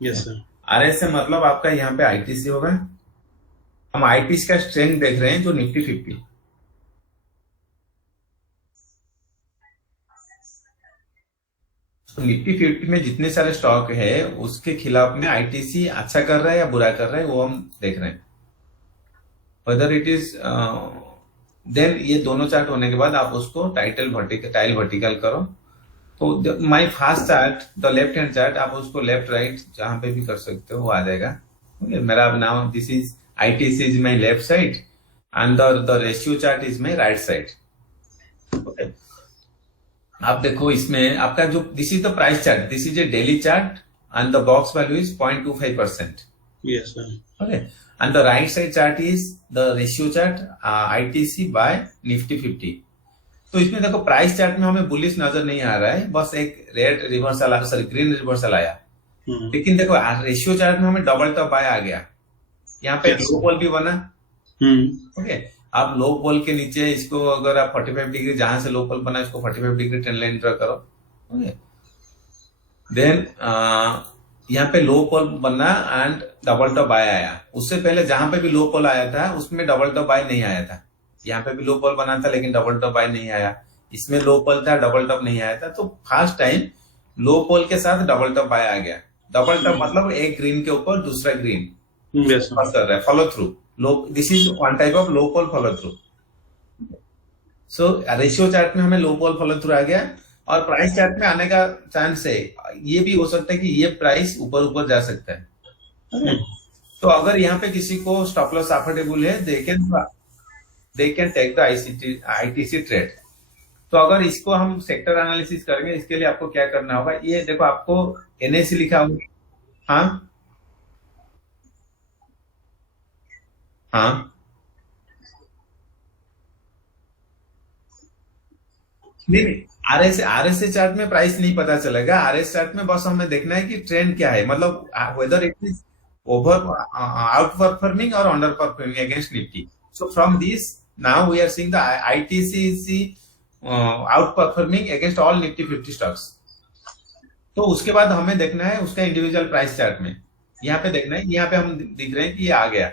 Yes sir. आरएस से मतलब आपका यहाँ पे आईटीसी होगा। हम आईटीसी का स्ट्रेंथ देख रहे हैं जो निफ्टी 50। तो निफ्टी 50 में जितने सारे स्टॉक है उसके खिलाफ में आईटीसी अच्छा कर रहा है या बुरा कर रहा है वो हम देख रहे हैं। वेदर इट इज देन ये दोनों चार्ट होने के बाद आप उसको टाइल वर्टिकल करो। तो my first chart, the left hand chart, आप उसको लेफ्ट राइट जहां पे भी कर सकते हो वो आ जाएगा। ओके, मेरा नाम, this is ITC is my left side and the ratio chart is my right side. Okay, आप देखो इसमें आपका जो, this is the price chart, this is a daily chart and the box value is 0.25%। Yes sir. Okay, and the right side chart is the ratio chart ITC by Nifty 50। तो इसमें देखो प्राइस चार्ट में हमें बुलिश नजर नहीं आ रहा है, बस एक red reversal, sorry green reversal आया। लेकिन देखो रेशियो चार्ट में हमें डबल टॉप बाय आ गया। यहाँ पे लो पोल भी बना। ओके, आप लो पोल के नीचे इसको अगर आप 45 डिग्री, जहां से लो पोल बना इसको 45 डिग्री ट्रेंड लाइन ड्रा करो। ओके, देन यहाँ पे लो पोल बना एंड डबल टॉप बाय आया। उससे पहले जहां पे भी लो पोल आया था उसमें डबल टॉप बाय नहीं आया था। यहाँ पे भी लो पोल बना था लेकिन डबल टॉप बाय नहीं आया। इसमें लो पोल था, डबल टॉप नहीं आया था। तो फर्स्ट टाइम लो पोल के साथ डबल टॉप बाय आ गया। डबल टॉप मतलब एक ग्रीन के ऊपर दूसरा ग्रीन कर रहा है, follow through. This is one type of low pole follow through. So ratio chart में हमें लो पोल फॉलो थ्रू आ गया और प्राइस चार्ट में आने का चांस है। ये भी हो सकता है कि ये प्राइस ऊपर ऊपर जा सकता है। तो अगर यहाँ पे किसी को स्टॉप लॉस अफोर्डेबल है, they can take the ITC trade. तो अगर इसको हम सेक्टर एनालिसिस करेंगे, इसके लिए आपको क्या करना होगा, ये देखो आपको एनएससी लिखा होगा। हाँ हाँ, नहीं, आरएस चार्ट में प्राइस नहीं पता चलेगा। आरएस चार्ट में बस हमें देखना है कि ट्रेंड क्या है, मतलब whether it is out performing और under performing against Nifty. So from this now we are seeing the ITC is out performing against all Nifty 50 stocks. तो उसके बाद हमें देखना है उसका इंडिविजुअल प्राइस चार्ट में, यहाँ पे देखना है। यहाँ पे हम दिख रहे हैं कि ये आ गया।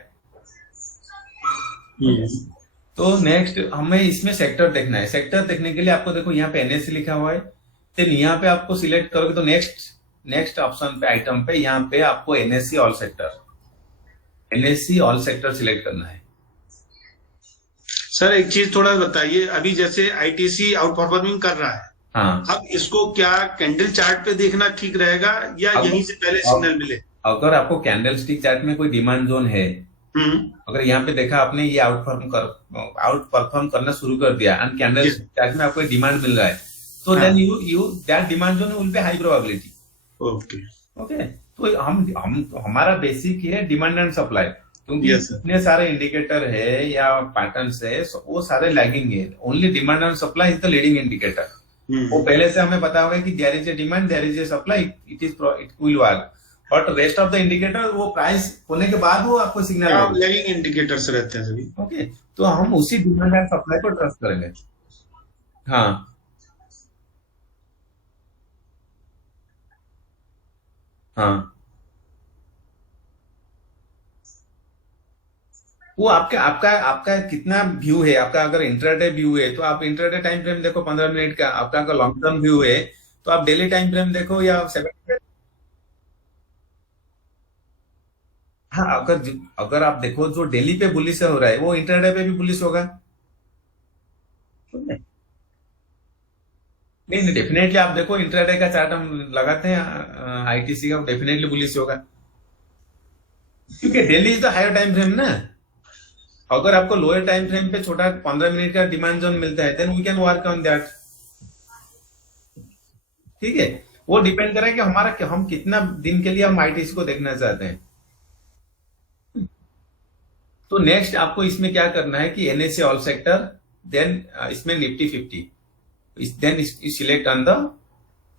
तो नेक्स्ट हमें इसमें सेक्टर देखना है। सेक्टर देखने के लिए आपको देखो यहाँ पे एनएससी लिखा हुआ है। तो यहाँ पे आपको सिलेक्ट करोगे तो नेक्स्ट ऑप्शन पे, आइटम पे, यहाँ पे आपको एनएससी ऑल सेक्टर सिलेक्ट करना है। सर एक चीज थोड़ा बताइए, अभी जैसे आईटीसी आउट परफॉर्मिंग कर रहा है, हाँ, अब इसको क्या कैंडल चार्ट पे देखना ठीक रहेगा या यहीं से पहले सिग्नल मिले? अगर आपको कैंडल स्टिक चार्ट में कोई डिमांड जोन है, अगर यहाँ पे देखा आपने ये आउट परफॉर्म करना शुरू कर दिया एंड कैंडल चार्ट में आपको डिमांड मिल रहा है, तो then you that demand zone will be high probability. Okay. तो हम हमारा बेसिक है डिमांड एंड सप्लाई, क्योंकि Yes, sir. इतने सारे इंडिकेटर है या पैटर्न्स है, वो सारे लैगिंग है। Only demand and supply is the leading indicator. वो पहले से हमें पता होगा कि there is a demand, there is a supply, it will work. But rest of the indicator वो प्राइस होने के बाद वो आपको सिग्नल हाँ, देगा। लैगिंग इंडिकेटर्स रहते हैं सभी। ओके, तो हम उसी डिमांड एंड सप्लाई को ट्रस्ट करेंगे। हाँ हाँ, वो आपका आपका आपका कितना व्यू है आपका। अगर इंट्राडे व्यू है तो आप इंट्राडे टाइम फ्रेम देखो 15 मिनट का। आपका अगर लॉन्ग टर्म व्यू है तो आप डेली टाइम फ्रेम देखो या 7। हाँ, अगर आप देखो जो डेली पे बुलिश हो रहा है वो इंट्राडे पे भी बुलिश होगा। नहीं नहीं, डेफिनेटली आप देखो इंट्राडे का चार्ट हम लगाते हैं आईटीसी का, डेफिनेटली बुलिश होगा, क्योंकि daily is the higher time frame ना। अगर आपको लोअर टाइम फ्रेम पे छोटा 15 मिनट का डिमांड जोन मिलता है then we can work on that. ठीक है, वो डिपेंड करेगा कि हमारा हम कितना दिन के लिए हम आईटीसी को देखना चाहते हैं। तो नेक्स्ट आपको इसमें क्या करना है कि एनएसए ऑल सेक्टर, देन इसमें Nifty 50, then select on the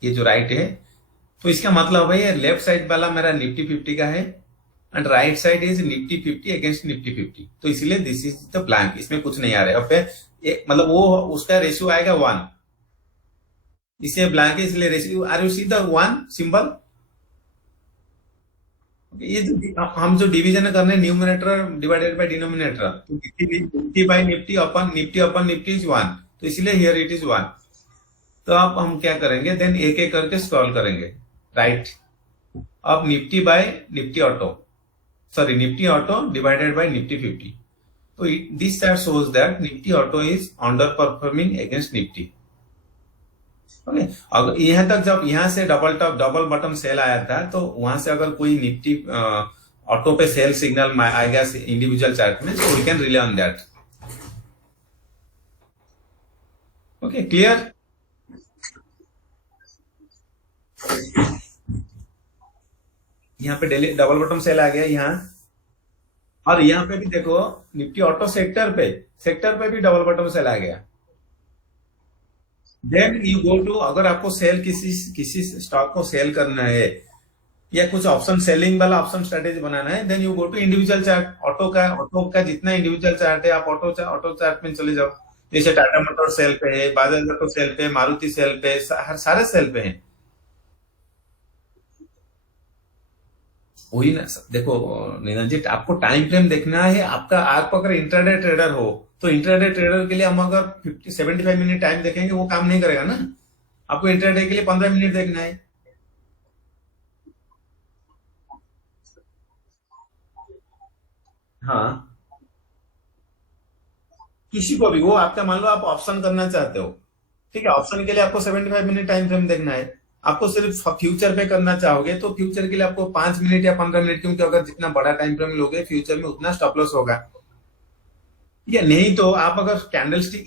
ये जो राइट है। तो इसका मतलब है ये लेफ्ट साइड वाला मेरा निफ्टी 50 का है and right side is Nifty 50 against Nifty 50। तो इसलिए दिस इज द ब्लैंक, इसमें कुछ नहीं आ रहा है। अब मतलब वो उसका रेशियो आएगा 1, इसे ब्लैंक है इसलिए ratio. Are you see the 1 symbol? ये जो हम जो डिवीजन करने न्यूमरेटर डिवाइडेड बाय डिनोमिनेटर, तो निफ्टी बाय निफ्टी अपन निफ्टी इज 1, तो इसलिए हियर इट इज 1। तो अब हम क्या करेंगे, देन एक एक करके स्क्रॉल करेंगे राइट। अब Nifty by Nifty auto, sorry Nifty auto divided by Nifty 50। तो this chart shows that Nifty auto is under performing against Nifty. Okay, अगर यहां तक जब यहां से double top double bottom sell आया था तो वहां से अगर कोई निफ्टी ऑटो पे सेल सिग्नल आएगा इंडिविजुअल चार्ट में, तो we can rely on that. Okay, clear? यहाँ पे डेली डबल बॉटम सेल आ गया यहाँ, और यहाँ पे भी देखो निफ्टी ऑटो सेक्टर पे भी डबल बॉटम सेल आ गया। देन यू गो टू, अगर आपको सेल किसी स्टॉक को सेल करना है या कुछ ऑप्शन सेलिंग वाला ऑप्शन स्ट्रेटेजी बनाना है, then you go to individual chart. Auto का जितना इंडिविजुअल चार्ट है आप ऑटो चार्ट में चले जाओ। जैसे टाटा मोटर सेल पे है, बजाज ऑटो सेल पे, मारुति सेल पे, सारे सेल पे है। वही ना, देखो निधन जी, आपको टाइम फ्रेम देखना है आपका। आप अगर इंट्राडे ट्रेडर हो तो इंट्राडे ट्रेडर के लिए हम अगर 75 मिनट टाइम देखेंगे वो काम नहीं करेगा ना। आपको इंट्राडे के लिए 15 मिनट देखना है। हाँ, किसी को भी, वो आपका मान लो आप ऑप्शन करना चाहते हो, ठीक है, ऑप्शन के लिए आपको 75 मिनट टाइम फ्रेम देखना है। आपको सिर्फ फ्यूचर पे करना चाहोगे तो फ्यूचर के लिए आपको 5 मिनट या 15 मिनट, क्योंकि अगर जितना बड़ा टाइम फ्रेम लोगे फ्यूचर में उतना स्टॉप लॉस होगा। या नहीं तो आप अगर कैंडलस्टिक,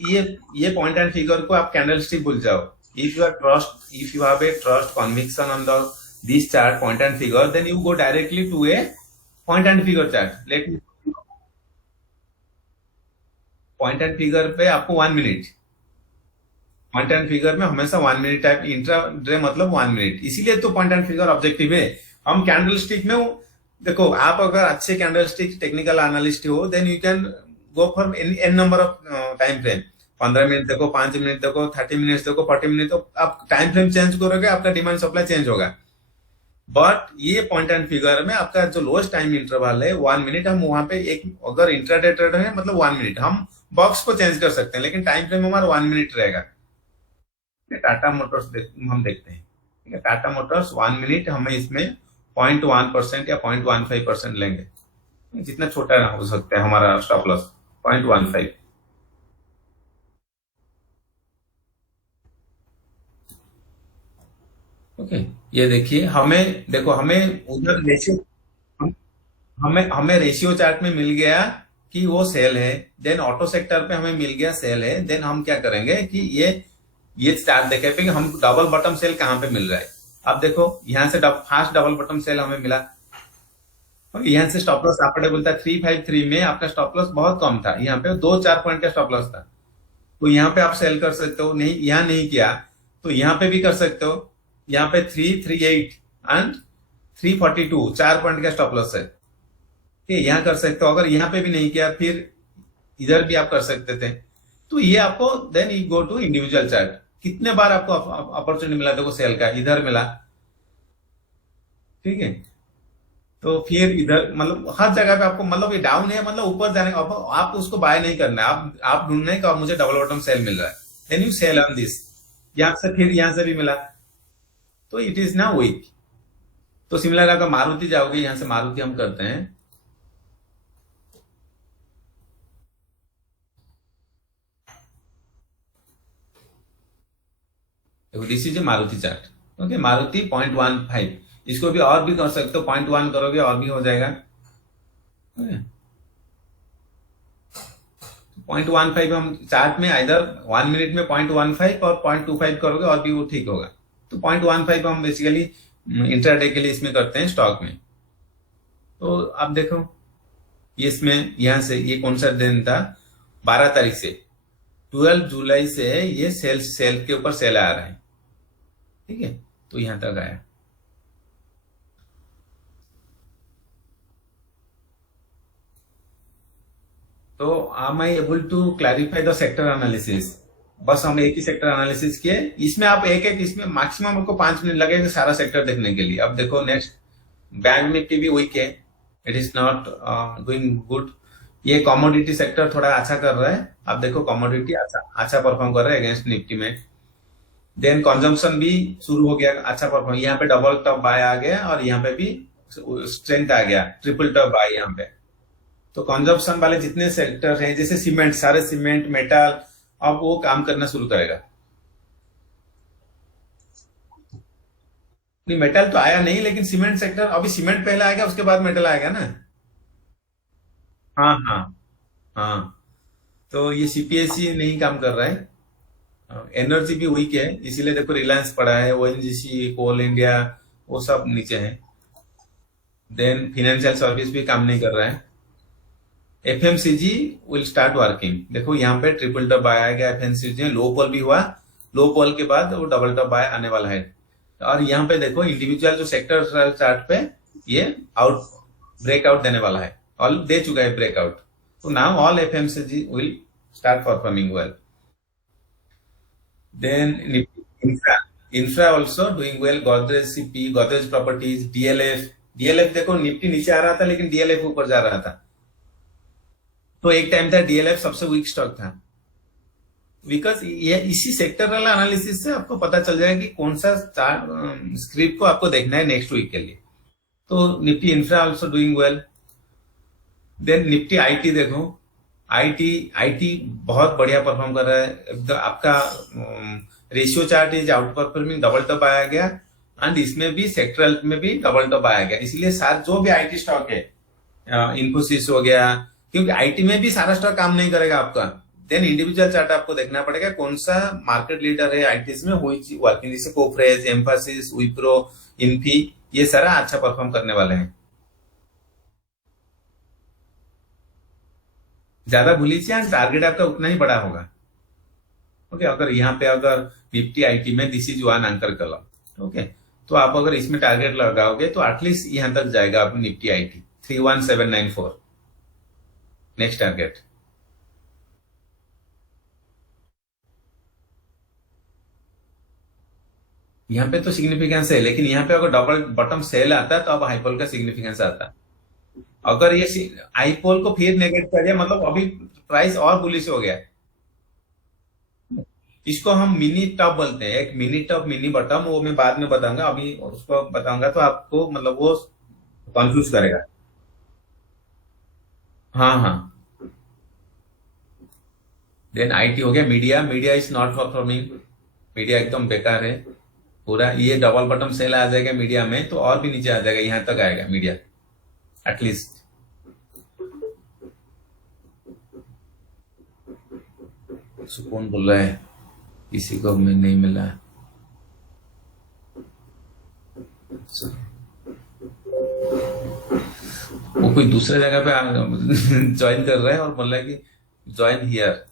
ये पॉइंट एंड फिगर को आप कैंडलस्टिक भूल जाओ। If you have a trust conviction on the this chart point and figure, then you go directly to a point and figure chart. Let me, point and figure पे आपको 1 मिनट, पॉइंट एंड फिगर में हमेशा 1 मिनट टाइप, इंट्राडे मतलब 1 मिनट, इसीलिए तो पॉइंट एंड फिगर ऑब्जेक्टिव है। हम कैंडलस्टिक में देखो, आप अगर अच्छे कैंडलस्टिक टेक्निकल एनालिस्ट हो then you can go for an number of time frame. 15 minute देखो, 5 मिनट देखो, 30 मिनट देखो, 40 मिनट, तो आप टाइम फ्रेम चेंज करोगे आपका डिमांड सप्लाई चेंज होगा। बट ये पॉइंट एंड फिगर में आपका जो लोएस्ट टाइम इंटरवल है 1 मिनट, हम वहां पे एक, अगर इंट्राडे ट्रेडर है मतलब 1 मिनट, हम बॉक्स को चेंज कर सकते हैं लेकिन टाइम फ्रेम हमारा 1 मिनट रहेगा। टाटा मोटर्स हम देखते हैं, ठीक है, टाटा मोटर्स 1 मिनट हमें इसमें 0.1% या 0.15% लेंगे, जितना छोटा हो सकता है हमारा स्टॉप लॉस 0.15। ओके, ये देखिए, हमें उधर रेशियो, हमें रेशियो चार्ट में मिल गया कि वो सेल है। देन ऑटो सेक्टर पे हमें मिल गया सेल है। देन हम क्या करेंगे कि ये चार्ट देखें कि हम डबल बॉटम सेल कहां पे मिल रहा है। अब देखो यहाँ से फास्ट डबल बॉटम सेल हमें मिला, और यहाँ से स्टॉप लॉस अफोर्डेबल था 353 में, आपका स्टॉप लॉस बहुत कम था, यहाँ पे 2-4 पॉइंट का स्टॉप लॉस था, तो यहाँ पे आप सेल कर सकते हो। नहीं, यहाँ नहीं किया तो यहाँ पे भी कर सकते हो, यहाँ पे 338 एंड 342 4 पॉइंट का स्टॉप लॉस है, ठीक है, यहाँ कर सकते हो। अगर यहाँ पे भी नहीं किया फिर इधर भी आप कर सकते थे। तो ये आपको then you go to individual chart, कितने बार आपको अपॉर्चुनिटी मिला, देखो सेल का इधर मिला, ठीक है, तो फिर इधर मतलब हर जगह पे आपको मतलब ये डाउन है मतलब ऊपर जाने का, आप उसको बाय नहीं करना है, आप ढूंढना है कि अब मुझे डबल बॉटम सेल मिल रहा है, then you sell on this. यहाँ से फिर यहाँ से भी मिला, तो इट इज ना वीक। तो सिमिलर अगर मारुति जाओगे, यहाँ से मारुति हम करते हैं, देखो this is A Maruti chart, okay, Maruti 0.15, इसको भी और भी कर सकते हो, 0.1 करोगे और भी हो जाएगा, 0.15 हम चार्ट में इधर 1 मिनट में 0.15 और 0.25 करोगे और भी वो ठीक होगा। तो 0.15 हम बेसिकली इंट्राडे के लिए इसमें करते हैं स्टॉक में। तो आप देखो ये इसमें यहाँ से ये कौन सा दिन था, 12 तारीख से 12 जुलाई से ये सेल के ऊपर सेल आ रहा है, ठीक है, तो यहां तक आया। तो am I able to clarify the sector analysis? बस हम एक ही सेक्टर एनालिसिस किए, इसमें आप एक इसमें मैक्सिमम आपको 5 मिनट लगेगा सारा सेक्टर देखने के लिए। अब देखो नेक्स्ट, बैंक निफ्टी भी वीक है, it is not doing good. ये कमोडिटी सेक्टर थोड़ा अच्छा कर रहा है, आप देखो कमोडिटी अच्छा परफॉर्म कर रहा है अगेंस्ट निफ्टी में। देन कंजम्पशन भी शुरू हो गया, अच्छा परफॉर्म, यहाँ पे डबल टॉप बाय आ गया और यहाँ पे भी स्ट्रेंथ आ गया, ट्रिपल टॉप बाय यहाँ पे। तो कंजम्पशन वाले जितने सेक्टर हैं जैसे सीमेंट, सारे सीमेंट मेटल, अब वो काम करना शुरू करेगा। नहीं मेटल तो आया नहीं, लेकिन सीमेंट सेक्टर, अभी सीमेंट पहले आएगा उसके बाद मेटल आएगा ना। हाँ हाँ हाँ, तो ये सीपीएससी नहीं काम कर रहा है, एनर्जी भी वीक है, इसीलिए देखो रिलायंस पड़ा है, ओएनजीसी, कोल इंडिया, वो सब नीचे है। देन फाइनेंशियल सर्विस भी काम नहीं कर रहा है। एफएमसीजी विल स्टार्ट वर्किंग, देखो यहाँ पे ट्रिपल टॉप बाय आ गया एफएमसीजी, लो पॉल भी हुआ, लो पॉल के बाद वो डबल टॉप बाय आने वाला है। और यहाँ पे देखो इंडिविजुअल जो सेक्टर चार्ट पे ये ब्रेकआउट देने वाला है, ऑल दे चुका है ब्रेकआउट। तो now all FMCG will start performing well. Then infra also doing well, Godrej CP, Godrej Properties, DLF देखो निफ्टी नीचे आ रहा था लेकिन DLF ऊपर जा रहा था, तो एक टाइम था DLF सबसे वीक स्टॉक था, बिकॉज ये इसी सेक्टरल एनालिसिस से आपको पता चल जाएगा कि कौन सा स्क्रिप्ट को आपको देखना है नेक्स्ट वीक के लिए। तो Nifty infra also doing well. Then Nifty IT देखो, आईटी बहुत बढ़िया परफॉर्म कर रहा है, आपका ratio chart is out performing, double top आया गया, एंड इसमें भी सेक्टरल में भी डबल टॉप आया गया। इसलिए साथ जो भी आईटी स्टॉक है, इन्फोसिस हो गया, क्योंकि आईटी में भी सारा स्टॉक काम नहीं करेगा आपका, देन इंडिविजुअल चार्ट आपको देखना पड़ेगा कौन सा मार्केट लीडर है आईटी में, वही वर्किंग, जैसे कोफ्रेज, एम्फासिस, विप्रो, इन्फी, ये सारा अच्छा परफॉर्म करने वाले हैं। ज्यादा भूल लीजिए, टारगेट आपका उतना ही बड़ा होगा, ओके। अगर यहाँ पे अगर निफ्टी आईटी में दिस इज वन एंकर कलम, ओके, तो आप अगर इसमें टारगेट लगाओगे तो एटलीस्ट यहां तक जाएगा आप निफ्टी आईटी 31794 नेक्स्ट टारगेट। यहाँ पे तो सिग्निफिकेंस है, लेकिन यहाँ पे अगर डबल बॉटम सेल आता है तो अब हाईपोल का सिग्निफिकेंस आता है। अगर ये हाईपोल को फिर नेगेट कर दिया मतलब अभी प्राइस और बुलिश हो गया, इसको हम मिनी टॉप बोलते हैं, एक मिनी टॉप मिनी बॉटम, वो मैं बाद में बताऊंगा, अभी उसको बताऊंगा तो आपको मतलब वो कंफ्यूज करेगा। हाँ हाँ, देन आईटी हो गया, media is not performing, media एकदम बेकार है पूरा, ये डबल बॉटम सेल आ जाएगा मीडिया में तो और भी नीचे आ जाएगा, यहां तक आएगा मीडिया एटलीस्ट। सुकून बोल रहा है किसी को में नहीं मिला। वो कोई दूसरे जगह पे ज्वाइन कर रहा है और बोल रहा है कि ज्वाइन हियर,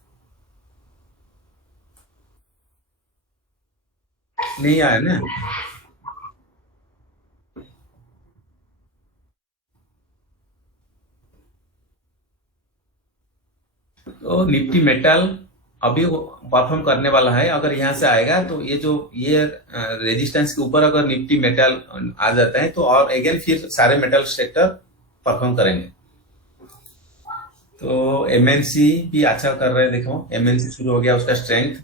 नहीं आया ना। तो निफ्टी मेटल अभी परफॉर्म करने वाला है। अगर यहाँ से आएगा तो ये रेजिस्टेंस के ऊपर अगर निफ्टी मेटल आ जाता है तो और अगेन फिर सारे मेटल सेक्टर परफॉर्म करेंगे। तो एमएनसी भी अच्छा कर रहे हैं, देखो एमएनसी शुरू हो गया, उसका स्ट्रेंथ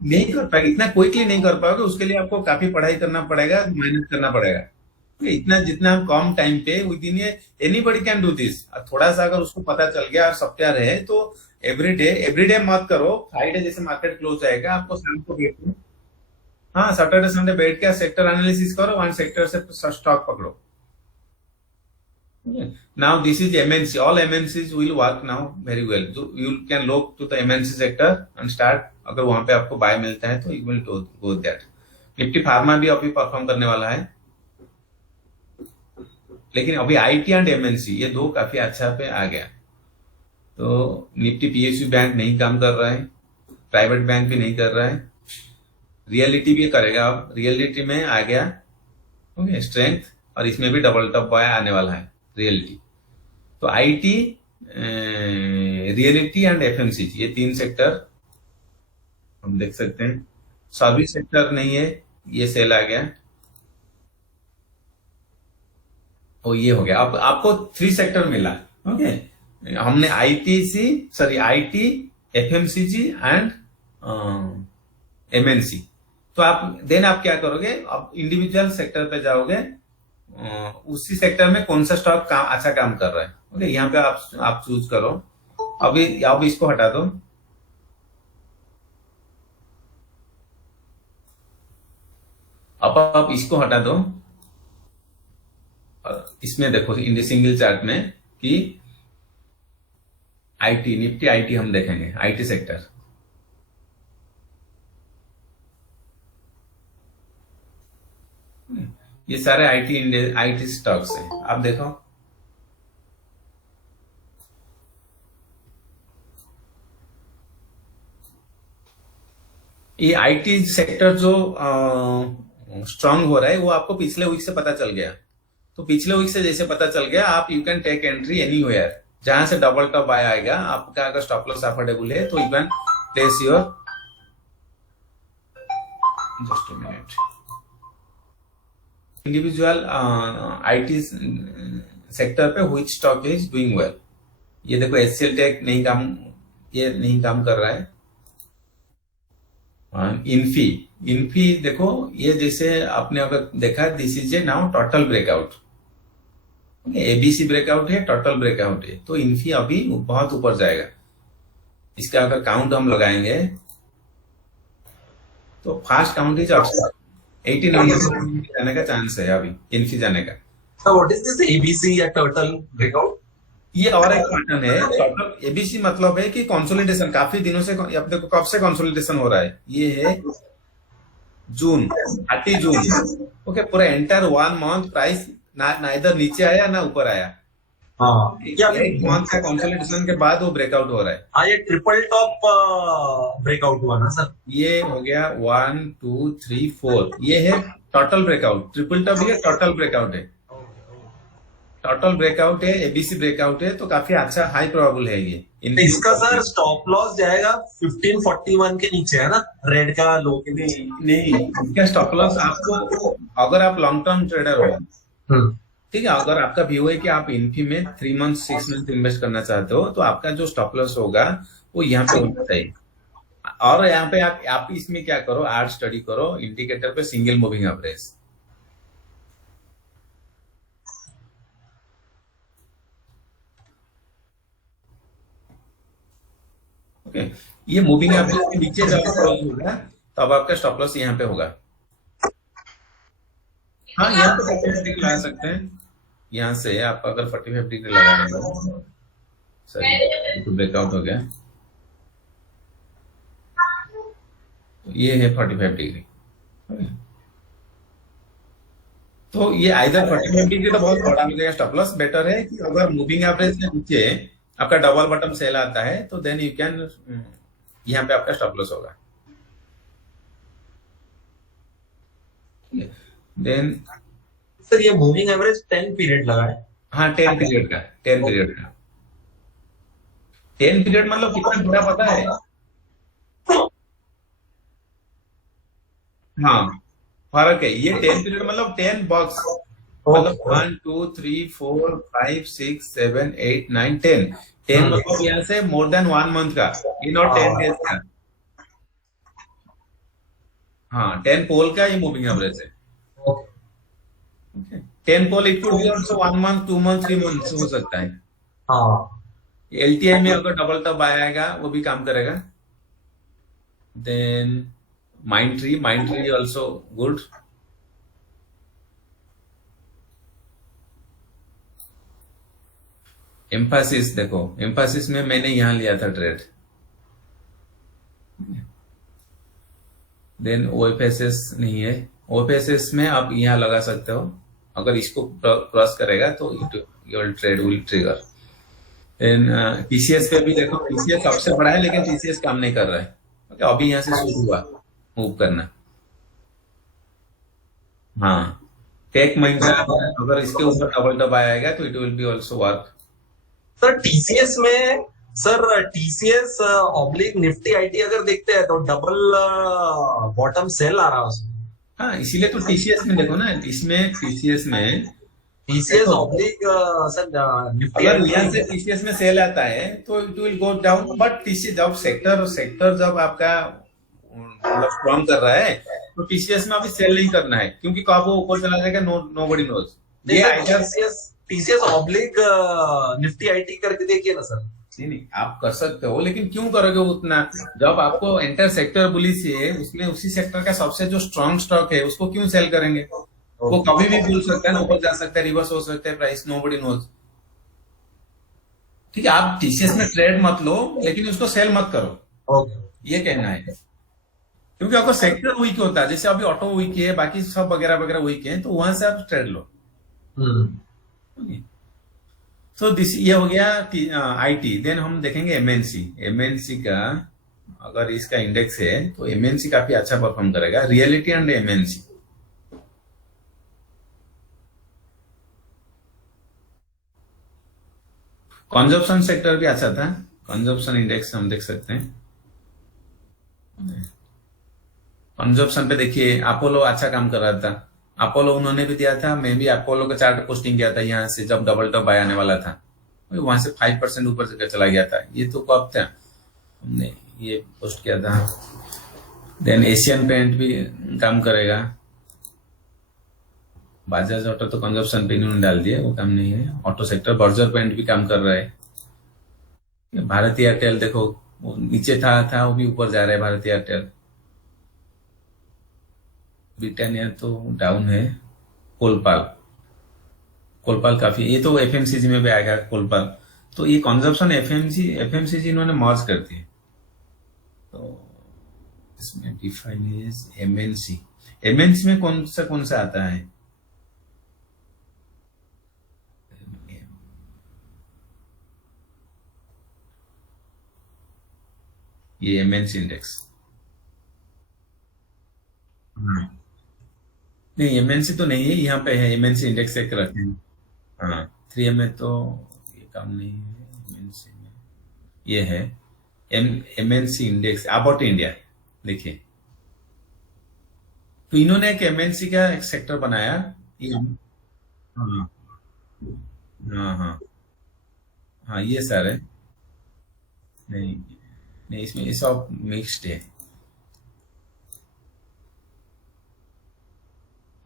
नहीं कर पाएगा, इतना क्विकली नहीं कर पाओगे, उसके लिए आपको काफी पढ़ाई करना पड़ेगा, मेहनत करना पड़ेगा। इतना जितना कम टाइम पे with in anybody can do this. थोड़ा सा अगर उसको पता चल गया और सब क्या रहे तो एवरीडे मत करो। फ्राइडे जैसे मार्केट क्लोज जाएगा, आपको शाम को बैठ के, हाँ सैटरडे संडे बैठ के सेक्टर एनालिसिस करो, वन सेक्टर से स्टॉक पकड़ो। Now this is MNC. All MNCs will work now very well. So you can look to the MNC sector and start. अगर वहां पे आपको बाय मिलता है तो you will go that. Nifty pharma भी अभी परफॉर्म करने वाला है, लेकिन अभी आईटी एंड एमएनसी ये दो काफी अच्छा पे आ गया। तो निफ्टी पीएसयू बैंक नहीं काम कर रहा है, प्राइवेट बैंक भी नहीं कर रहा है, रियलिटी भी करेगा। अब रियलिटी में आ गया ओके स्ट्रेंथ, और इसमें भी डबल टॉप बाय आने वाला है रियलिटी। तो आईटी, रियलिटी एंड एफएमसीजी ये तीन सेक्टर हम देख सकते हैं। सर्विस सेक्टर नहीं है, ये सेल आ गया, और ये हो गया। अब आपको 3 सेक्टर मिला ओके। हमने आईटी, एफएमसीजी एंड एमएनसी। तो आप क्या करोगे, अब इंडिविजुअल सेक्टर पे जाओगे, उसी सेक्टर में कौन सा स्टॉक अच्छा काम कर रहा है ओके। यहाँ पे आप चूज करो। अब इसको हटा दो, अब आप इसको हटा दो, इसमें देखो सिंगल चार्ट में कि आईटी, निफ्टी आईटी हम देखेंगे, आईटी सेक्टर। ये सारे आईटी स्टॉक्स हैं, आप देखो। ये आईटी सेक्टर जो स्ट्रांग हो रहा है वो आपको पिछले वीक से पता चल गया। तो पिछले वीक से जैसे पता चल गया, आप you can take entry anywhere, जहां से डबल टॉप बाय आएगा। आपका अगर स्टॉप लॉस अफोर्डेबल है तो you can place your, just a minute, individual IT sector पे which stock is doing well. ये देखो एचसीएल टेक नहीं काम कर रहा है। इन्फी देखो, ये जैसे आपने अगर देखा, this is A now total breakout, ABC breakout है, टोटल ब्रेकआउट है। तो इन्फी अभी बहुत ऊपर जाएगा। इसका अगर काउंट हम लगाएंगे तो फास्ट काउंट इज 1800 जाने का चांस है अभी इन्फी जाने का। So what is this ABC या टोटल ब्रेकआउट? ये और एक पैटर्न है। टोटल एबीसी मतलब है कि कंसोलिडेशन, काफी दिनों से, अब देखो कब से कंसोलिडेशन हो रहा है, ये है जून, 30 जून ओके। पूरा एंटायर 1 मंथ प्राइस ना इधर नीचे आया ना ऊपर आया। हाँ, एक मंथ का कंसोलिडेशन के बाद वो ब्रेकआउट हो रहा है। हाँ, ये ट्रिपल टॉप ब्रेकआउट हुआ ना सर? ये हो गया 1 2 3 4, ये है टोटल ब्रेकआउट। ट्रिपल टॉप ये टोटल ब्रेकआउट है, टोटल ब्रेकआउट है, एबीसी ब्रेकआउट है। तो काफी अच्छा हाई प्रोबेबल है ये। इसका सर स्टॉप लॉस जाएगा 1541 के नीचे है ना, रेड का लो के लिए? नहीं, इसका स्टॉप लॉस आपको, अगर आप लॉन्ग टर्म ट्रेडर हो, ठीक है, अगर आपका व्यू है कि आप इन्फी में 3 मंथ 6 मंथ इन्वेस्ट करना चाहते हो, तो आपका जो स्टॉप लॉस होगा वो यहाँ पे होना चाहिए। और यहाँ पे आप इसमें क्या करो, आर्ट स्टडी करो, इंडिकेटर पे सिंगल मूविंग एवरेज। ओके, ये मूविंग एवरेज के नीचे जब क्लोज होगा तब आपका स्टॉप लॉस यहाँ पे होगा। हाँ, यहाँ पे 45 डिग्री लगा सकते हैं। यहाँ से आप अगर 45 डिग्री लगा रहे हो, सॉरी तो ब्रेकआउट हो गया, तो ये है 45 डिग्री। तो ये आइदर 40-50 की तो बहुत बड़ा मिलेगा स्टॉप लॉस। बेटर है कि अगर मूविंग एवरेज के नीचे आपका डबल बॉटम सेल आता है तो देन यू कैन, यहाँ पे आपका स्टॉप लॉस होगा। देन सर ये मूविंग एवरेज 10 पीरियड लगा है। हाँ 10 पीरियड का, 10 पीरियड का 10 पीरियड मतलब कितना बड़ा पता है? हाँ फर्क है, ये 10 पीरियड मतलब 10 बॉक्स, मतलब 1 2 3 4 5 6 7 8 9 10, 10 मतलब यहाँ से मोर देन 1 मंथ का, इन और 10 डेज का। हाँ 10 पोल का ये मूविंग एवरेज है। Okay. 10 pole it could be also 1 month 2 month 3 month हो सकता है। हाँ एलटीआई में अगर डबल टॉप आएगा वो भी काम करेगा। Then Mindtree also good. Mphasis देखो, एम्फासिस में मैंने यहां लिया था ट्रेड। देन ओएफएसएस नहीं है, ओएफएसएस में आप यहां लगा सकते हो, अगर इसको क्रॉस करेगा तो your trade will trigger. Then TCS पे भी देखो, टीसीएस सबसे बड़ा है लेकिन टीसीएस काम नहीं कर रहा है। ओके अभी यहां से शुरू हुआ मूव करना। हाँ टेक महिंद्रा अगर इसके ऊपर डबल टॉप आएगा तो it will be also work. Sir TCS में, sir TCS oblique Nifty IT अगर देखते हैं तो डबल बॉटम सेल आ रहा है उसमें। हाँ इसीलिए तो टीसीएस में देखो ना, इसमें टीसीएस में टीसीएस ऑब्लिक सर निफ्टी अगर यहाँ से आईटी। टीसीएस में सेल आता है तो it will go down, but TCS जब सेक्टर जब आपका मतलब स्ट्रॉन्ग कर रहा है तो टीसीएस में अभी सेल नहीं करना है, क्योंकि कब वो ऊपर चला जाएगा नो बडी नोज। ये idea TCS oblique Nifty IT करके देखिए ना सर। नहीं आप कर सकते हो, लेकिन क्यों करोगे उतना? जब आपको एंटर सेक्टर बुलिश है, उसमें उसी सेक्टर का सबसे जो स्ट्रॉन्ग स्टॉक है उसको क्यों सेल करेंगे? वो कभी भी भूल सकता है ना, ऊपर जा सकता है, रिवर्स हो सकता है प्राइस, नो बडी नोज। ठीक है आप टीसीएस में ट्रेड मत लो, लेकिन उसको सेल मत करो, ओके। ये कहना है। क्योंकि आपको सेक्टर वीक होता है, जैसे अभी ऑटो वीक है, बाकी सब वगैरह वगैरह वीक है, तो वहां से आप ट्रेड लो। तो दिस ये हो गया आईटी। देन हम देखेंगे एमएनसी। एमएनसी का अगर इसका इंडेक्स है तो एमएनसी काफी अच्छा परफॉर्म करेगा, reality and MNC. Consumption sector भी अच्छा था, कंजप्शन इंडेक्स हम देख सकते हैं। कंजप्शन पे देखिए अपोलो अच्छा काम कर रहा था, अपोलो उन्होंने भी दिया था, मैं भी अपोलो का चार्ट पोस्टिंग किया था यहाँ से जब डबल टॉप बाय आने वाला था, वहां से 5% ऊपर से चला गया था। ये तो कब था हमने ये पोस्ट किया था। देन एशियन पेंट भी काम करेगा। बाजाज ऑटो तो कंजप्शन पे इन्होंने डाल दिया, वो काम नहीं है। ऑटो सेक्टर बर्जर पेंट भी काम कर रहा है। भारतीय एयरटेल देखो, वो नीचे था वो भी ऊपर जा रहा है भारतीय एयरटेल। ब्रिटानिया तो डाउन है। कोलपाल काफी, ये तो एफएमसीजी में भी आएगा कोलपाल। तो ये कंजप्शन एफएमसीजी इन्होंने मर्ज कर दिए। तो इसमें डिफाइन इज एमएनसी। एमएनसी में कौन सा आता है? ये एमएनसी इंडेक्स नहीं, एमएनसी तो नहीं है, यहाँ पे है एमएनसी इंडेक्स एक रखते हैं। हाँ 3M में तो ये काम नहीं है, एमएनसी में ये है एमएनसी इंडेक्स अबाउट इंडिया। देखिए तो इन्होंने एक एमएनसी का एक सेक्टर बनाया। ये हाँ हाँ हाँ हाँ ये सर है। नहीं नहीं इसमें ये सब मिक्स्ड है,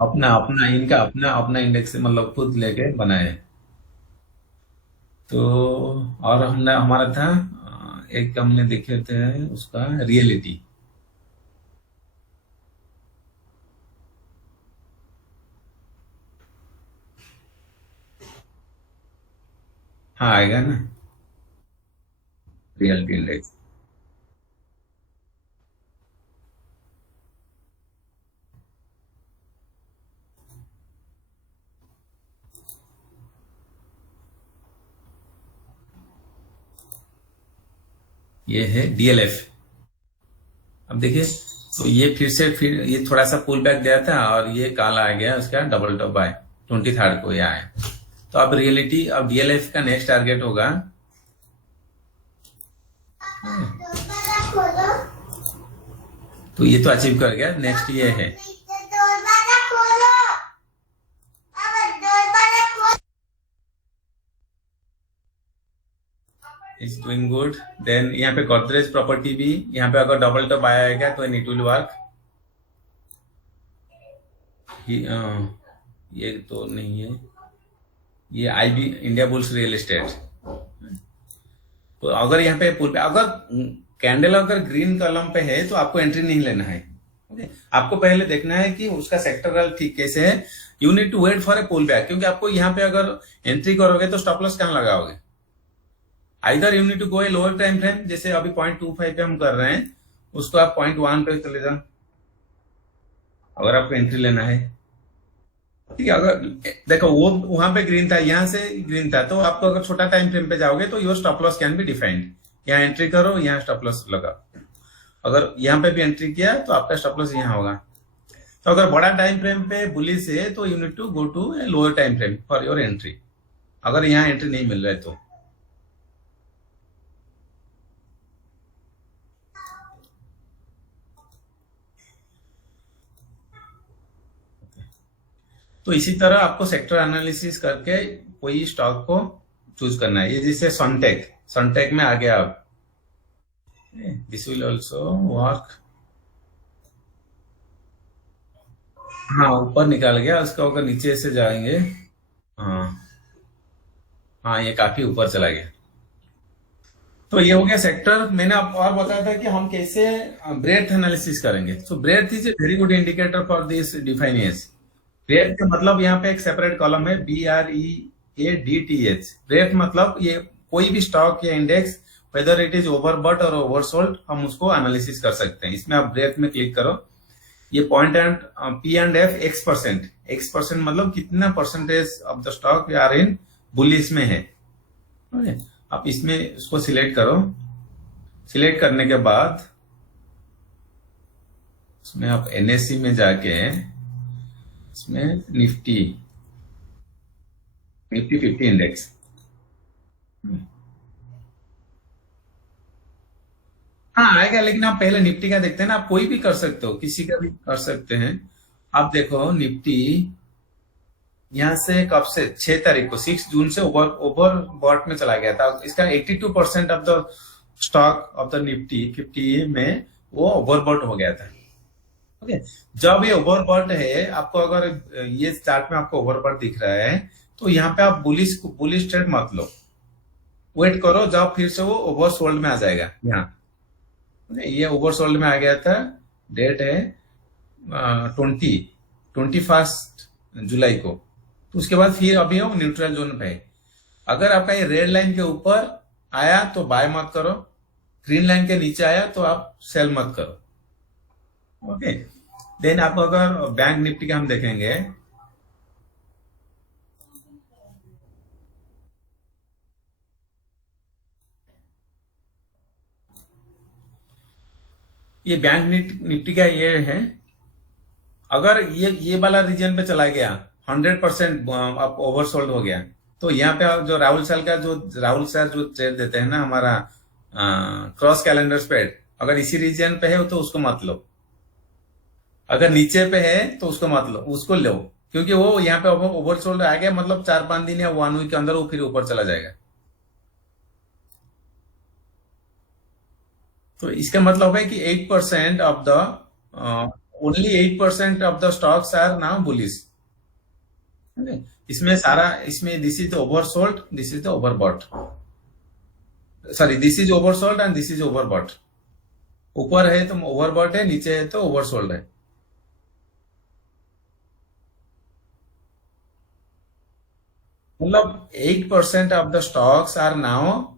अपना अपना इनका अपना अपना इंडेक्स मतलब खुद लेके बनाए। तो और हमने हमारा था एक हमने देखे थे उसका रियलिटी। हाँ आएगा ना रियलिटी इंडेक्स। ये है डीएलएफ। अब देखिए, तो ये फिर ये थोड़ा सा पुल बैक दिया था और ये काला आ गया उसका डबल टॉप बाय 23rd को ये आया। तो अब रियलिटी, अब डीएलएफ का नेक्स्ट टारगेट होगा, तो ये तो अचीव कर गया। नेक्स्ट ये है इज डूइंग गुड। देन यहाँ पे गोदरेज प्रॉपर्टी भी, यहाँ पे अगर डबल टॉप आएगा तो इट विल वर्क। ये तो नहीं है, ये IB India bulls real estate. तो अगर यहाँ पे पुल पे अगर कैंडल अगर ग्रीन कॉलम पे है तो आपको एंट्री नहीं लेना है। ओके, आपको पहले देखना है कि उसका सेक्टरल ठीक कैसे है। You need to wait for a pull back, क्योंकि आपको यहाँ पे अगर एंट्री करोगे तो स्टॉप लॉस कहाँ लगाओगे। Either you need to go a lower time frame, जैसे अभी 0.25 पे हम कर रहे हैं, उसको आप 0.1 पे चले जाओ अगर आपको एंट्री लेना है। ठीक है, अगर देखो वो वहां पे ग्रीन था, यहां से ग्रीन था, तो आपको अगर छोटा टाइम फ्रेम पे जाओगे तो your stop loss can be defined. यहाँ एंट्री करो, यहाँ स्टॉप लॉस लगा। अगर यहाँ पे भी एंट्री किया तो आपका स्टॉप लॉस यहाँ होगा। तो अगर बड़ा टाइम फ्रेम पे बुलिश है तो you need to go to a lower time frame for your entry, अगर यहाँ एंट्री नहीं मिल रहा है तो। तो इसी तरह आपको सेक्टर एनालिसिस करके कोई स्टॉक को चूज करना है। ये जैसे सनटेक में आ गया, आप दिस विल ऑल्सो वर्क। हाँ, ऊपर निकाल गया उसको, अगर नीचे से जाएंगे, हाँ ये काफी ऊपर चला गया। तो ये हो गया सेक्टर। मैंने आपको और बताया था कि हम कैसे ब्रेथ एनालिसिस करेंगे। So breadth is a very good indicator for this defiance. Breadth का मतलब यहाँ पे एक सेपरेट कॉलम है, BREADTH। ब्रेथ मतलब ये कोई भी स्टॉक या index, whether it is overbought और ओवरसोल्ड, हम उसको एनालिसिस कर सकते हैं। इसमें आप ब्रेथ में क्लिक करो, ये पॉइंट एंड P&F X% मतलब कितना percentage of the stock are in bullish में है। आप इसमें उसको सिलेक्ट करो। सिलेक्ट करने के बाद इसमें आप NSE में जाके इसमें निफ्टी 50 इंडेक्स, हाँ आएगा, लेकिन आप पहले निफ्टी का देखते हैं ना। आप कोई भी कर सकते हो, किसी का भी कर सकते हैं। आप देखो निफ्टी यहां से कब से 6 तारीख को 6 जून से ओवरबॉट में चला गया था। इसका 82% of the stock of the Nifty 50 में वो ओवरबॉट हो गया था। ओके, जब ये ओवरबॉट है, आपको अगर ये चार्ट में आपको ओवरबॉट दिख रहा है तो यहाँ पे आप बुलिश ट्रेड मत लो, वेट करो, जब फिर से वो ओवरसोल्ड में आ जाएगा। यहाँ ये ओवरसोल्ड में आ गया था, डेट है 21 जुलाई को। तो उसके बाद फिर अभी हम न्यूट्रल जोन पे है। अगर आपका ये रेड लाइन के ऊपर आया तो बाय मत करो, ग्रीन लाइन के नीचे आया तो आप सेल मत करो। ओके, देन आप अगर बैंक निफ्टी का हम देखेंगे, ये बैंक निफ्टी का ये है। अगर ये वाला रीजन पे चला गया 100% आप ओवरसोल्ड हो गया, तो यहाँ पे जो राहुल सर जो ट्रेड देते हैं ना हमारा क्रॉस कैलेंडर स्प्रेड, अगर इसी रीजन पे है तो उसको मत लो। अगर नीचे पे है तो उसको मत लो, उसको लो, क्योंकि वो यहाँ पे ओवरसोल्ड आ गया, मतलब 4-5 दिन या 1 वीक के अंदर वो फिर ऊपर चला जाएगा। तो इसका मतलब है कि 8% of the only 8% of the stocks are now bullish. इसमें this is oversold, this is the overbought, sorry this is oversold and this is overbought. ऊपर है तो ओवरबॉट है, नीचे है तो ओवरसोल्ड है। मतलब 8% of the stocks are now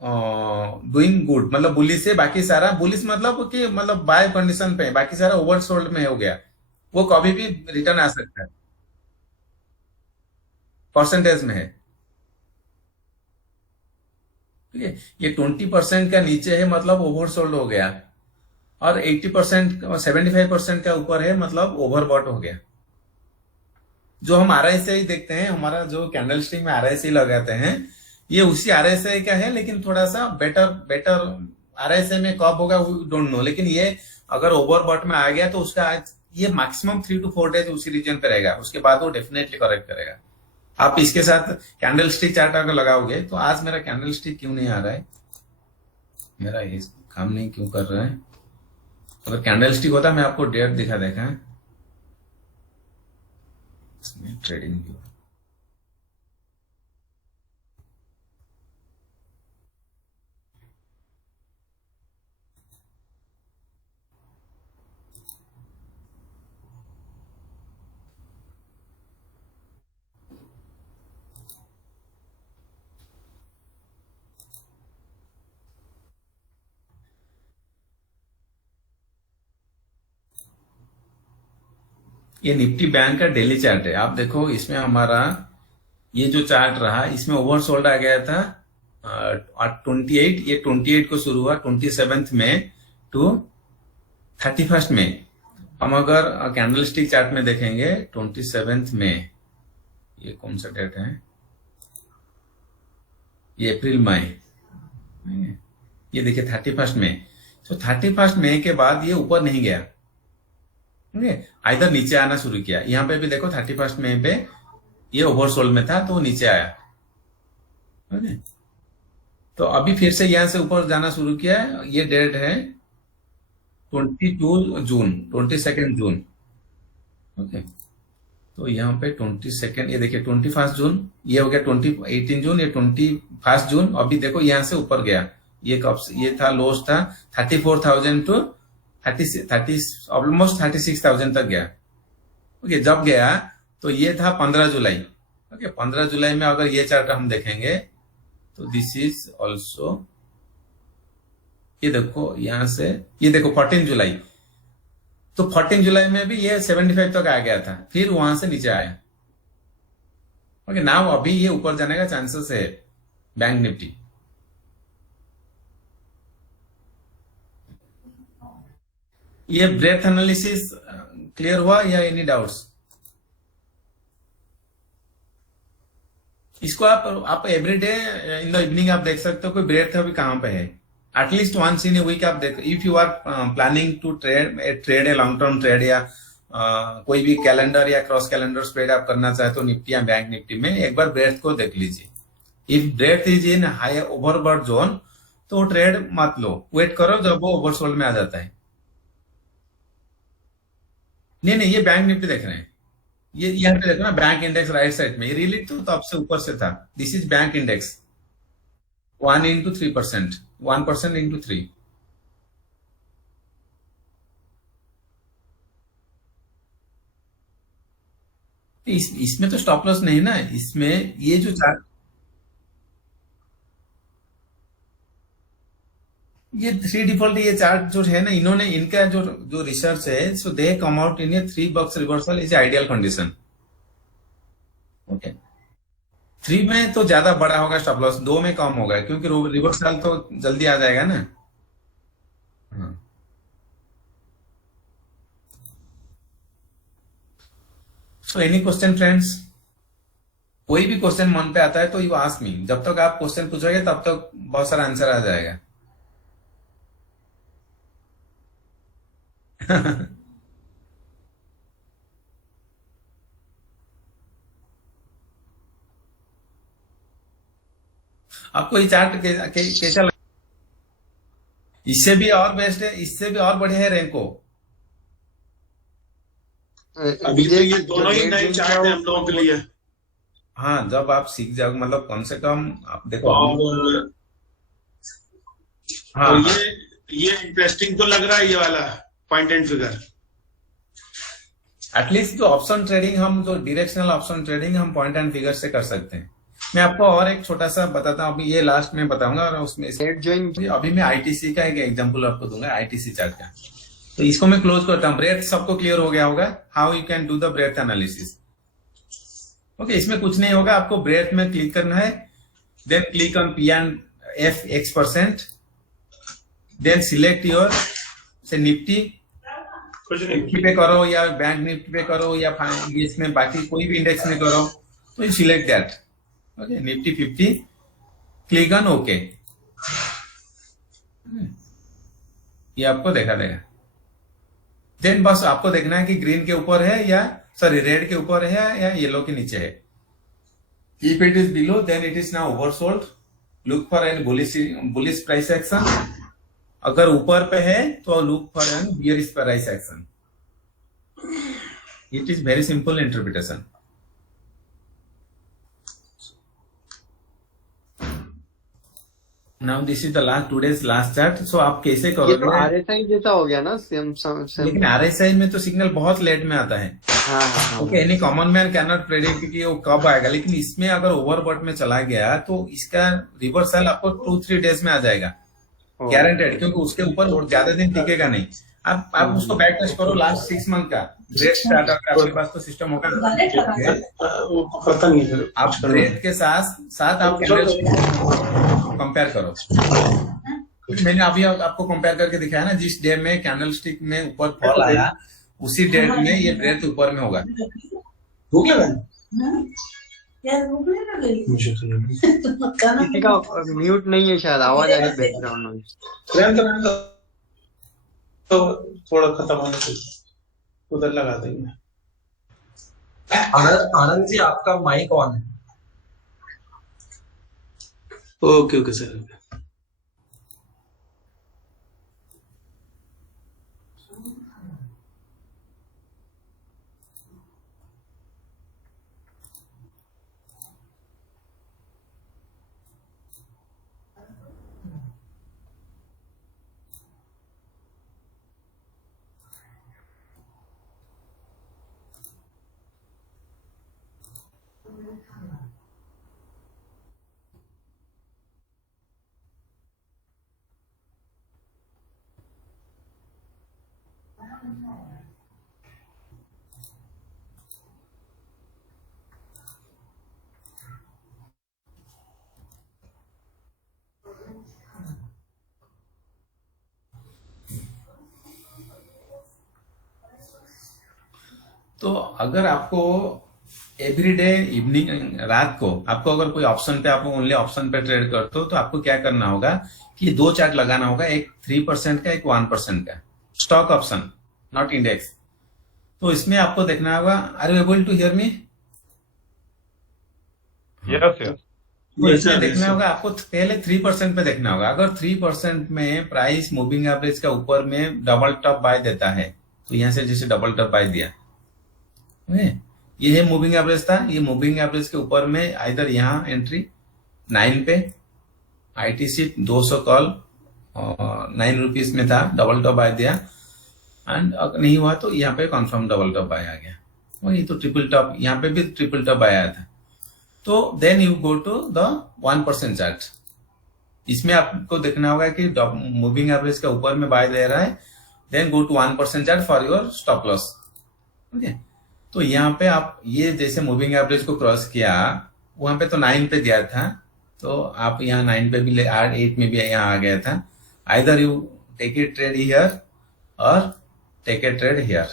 doing good, मतलब बुलिश है। बाकी सारा बुलिश मतलब कि मतलब बाय कंडीशन पे है, बाकी सारा ओवरसोल्ड में हो गया। वो कभी भी रिटर्न आ सकता है, परसेंटेज में है। ठीक है, ये 20% का नीचे है मतलब ओवरसोल्ड हो गया, और 80% 75% का ऊपर है मतलब ओवरबॉट हो गया। जो हम RSI देखते हैं, हमारा जो कैंडल स्टिक में RSI लगाते हैं, ये उसी RSI का है, लेकिन थोड़ा सा बेटर RSI में कब होगा डोंट नो, लेकिन ये अगर ओवरबॉट में आ गया तो उसका आज ये मैक्सिमम 3 to 4 डेज उसी रीजन पे रहेगा, उसके बाद वो डेफिनेटली करेक्ट करेगा। आप इसके साथ कैंडल स्टिक चार्ट अगर लगाओगे तो आज मेरा कैंडल स्टिक क्यों नहीं आ रहा है, मेरा ये काम नहीं क्यों कर रहा है। अगर कैंडल स्टिक होता मैं आपको डेट दिखा देखा है ट्रेडिंग व्यू। ये निफ्टी बैंक का डेली चार्ट है, आप देखो इसमें हमारा ये जो चार्ट रहा, इसमें ओवरसोल्ड आ गया था 28, ये 28 को शुरू हुआ 27 में टू 31 में। हम अगर कैंडल स्टिक चार्ट में देखेंगे 27 में, ये कौन सा डेट है, ये अप्रैल मई, ये देखिए 31 में। तो 31 मई के बाद ये ऊपर नहीं गया, इधर नीचे आना शुरू किया। यहां पे भी देखो 31 मई पे ये ओवरसोल्ड में था तो वो नीचे आया, तो अभी फिर से यहां से ऊपर जाना शुरू किया। ये डेट है 22 जून, 22 जून। ओके, तो यहाँ पे 22, ये देखिए 21 जून, ये हो गया 18 जून, ये 21 जून। अभी देखो यहां से ऊपर गया, ये कब से, ये था लोस था 34,000 टू 30 ऑलमोस्ट 36,000 तक गया। ओके, जब गया तो ये था 15 जुलाई। ओके, 15 जुलाई में अगर ये चार्ट हम देखेंगे तो दिस इज ऑल्सो, ये देखो यहां से, ये देखो 14 जुलाई, तो 14 जुलाई में भी ये 75 तक आ गया था, फिर वहां से नीचे आया। ओके, नाउ अभी ये ऊपर जाने का चांसेस है बैंक निफ्टी। ये ब्रेथ एनालिसिस क्लियर हुआ या एनी डाउट्स? इसको आप एवरीडे इन द इवनिंग आप देख सकते हो कोई ब्रेथ अभी कहां पे है, at least once in a week आप देखो। If you are planning to trade a long term trade, या कोई भी कैलेंडर या क्रॉस कैलेंडर ट्रेड आप करना चाहे तो निफ्टी या बैंक निफ्टी में एक बार ब्रेथ को देख लीजिए। If breadth is in high overbought zone तो ट्रेड मत लो, वेट करो जब वो ओवरसोल्ड में आ जाता है। नहीं, ये बैंक निफ्टी देख रहे हैं, ये यहाँ पे देखो ना, बैंक इंडेक्स राइट साइड में, ये रियली तो तब से ऊपर से था। This is bank index 1 into 3%, 1% into 3। इसमें तो स्टॉप लॉस नहीं ना, इसमें ये जो चार्ट, ये 3 डिफॉल्ट, ये चार्ट जो है ना, इन्होंने इनका जो रिसर्च है, so they come out in a 3 bucks reversal is ideal condition. Okay, 3 में तो ज्यादा बड़ा होगा स्टॉप लॉस, 2 में कम होगा, क्योंकि रिवर्सल तो जल्दी आ जाएगा ना। So any question friends? कोई भी क्वेश्चन मन पे आता है तो यू आस्क मी, जब तक आप क्वेश्चन पूछोगे तब तक बहुत सारा आंसर आ जाएगा। आपको ये चार्ट कैसा लगा? इससे भी और बेस्ट है, इससे भी और बढ़िया है रैंको। अभी तो ये दोनों ही नए चार्ट है हम लोगों के लिए। हाँ, जब आप सीख जाओ, मतलब कम से कम आप देखो। और हाँ, और ये इंटरेस्टिंग तो लग रहा है ये वाला पॉइंट एंड फिगर। एटलीस्ट जो ऑप्शन ट्रेडिंग, हम जो डायरेक्शनल ऑप्शन ट्रेडिंग हम पॉइंट एंड फिगर से कर सकते हैं। मैं आपको और एक छोटा सा बताता हूँ, अभी ये लास्ट में बताऊंगा, और उसमें अभी मैं आईटीसी का एक एग्जांपल आपको दूंगा, आईटीसी चार्ट का। तो इसको मैं क्लोज करता हूँ। ब्रेथ सबको क्लियर हो गया होगा, how you can do the breadth analysis. Okay, इसमें कुछ नहीं होगा, आपको ब्रेथ में क्लिक करना है, then click on P and F X%, then select your say Nifty, कुछ नहीं निफ्टी पे करो या बैंक निफ्टी पे करो या इसमें बाकी कोई भी इंडेक्स में करो, तो you select that. Okay, Nifty 50, click on okay. ये आपको देखा देगा. देन बस आपको देखना है कि ग्रीन के ऊपर है या सॉरी रेड के ऊपर है या येलो के नीचे है. If it is below, then it is now oversold. Look for any bullish price action. अगर ऊपर पे है तो look for any bearish price action. It is very simple interpretation. Now this is the today's last chart. So आप कैसे ये तो करोगे? RSI जैसा हो गया ना सेम लेकिन RSI में तो सिग्नल बहुत लेट में आता है. हाँ हाँ okay, any common man can not predict कि वो कब आएगा. लेकिन इसमें अगर ओवरबॉट में चला गया तो इसका रिवर्सल आपको 2-3 डेज में आ जाएगा, गारंटेड, क्योंकि उसके ऊपर और ज्यादा दिन टिकेगा नहीं. आप उसको बैक टेस्ट करो लास्ट 6 मंथ का ग्रेड स्टार्ट. आपके पास तो सिस्टम होगा, वो पता नहीं है. आप ग्रेड के साथ आप कंपेयर करो. मैंने अभी आपको कंपेयर करके दिखाया ना, जिस डे में कैंडल स्टिक में ऊपर फॉल आया उसी डेट में ये ब्रेथ ऊपर में होगा. भूख लगा किसी का म्यूट नहीं है शायद, आवाज आ रही बैकग्राउंड में. रहने तो थोड़ा खत्म होने से उधर लगा देंगे. आनंद जी आपका माइक ऑन है. Okay okay sir. तो अगर आपको एवरीडे इवनिंग रात को आपको अगर कोई ऑप्शन पे, आप ओनली ऑप्शन पे ट्रेड करते हो, तो आपको क्या करना होगा कि 2 चार्ट लगाना होगा, एक 3% का, एक 1% का. Stock option, not index. तो इसमें आपको देखना होगा. Are you able to hear me? Yes, yes. तो इसमें देखना होगा आपको पहले 3% पे देखना होगा. अगर 3% में प्राइस मूविंग एवरेज का ऊपर में डबल टॉप बाय देता है, तो यहां से जैसे डबल टॉप बाय दिया, ये है मूविंग एवरेज था. ये मूविंग एवरेज के ऊपर में आइदर यहाँ एंट्री 9 पे आईटीसी 200 कॉल 9 रुपीज में था, डबल टॉप बाय दिया. एंड अगर नहीं हुआ तो यहाँ पे कंफर्म डबल टॉप बाय आ गया. वही तो ट्रिपल टॉप, यहाँ पे भी ट्रिपल टॉप बाय आया था. तो then you go to the 1% chart. इसमें आपको देखना होगा कि मूविंग एवरेज का ऊपर में बाय दे रहा है. Then go to 1% chart for your stop loss. Okay, तो यहाँ पे आप ये जैसे मूविंग एवरेज को क्रॉस किया, वहां पे तो 9 पे दिया था, तो आप यहाँ 9 पे भी 8 में भी यहाँ आ गया था. Either you take it trade here और टेक ए ट्रेड हियर.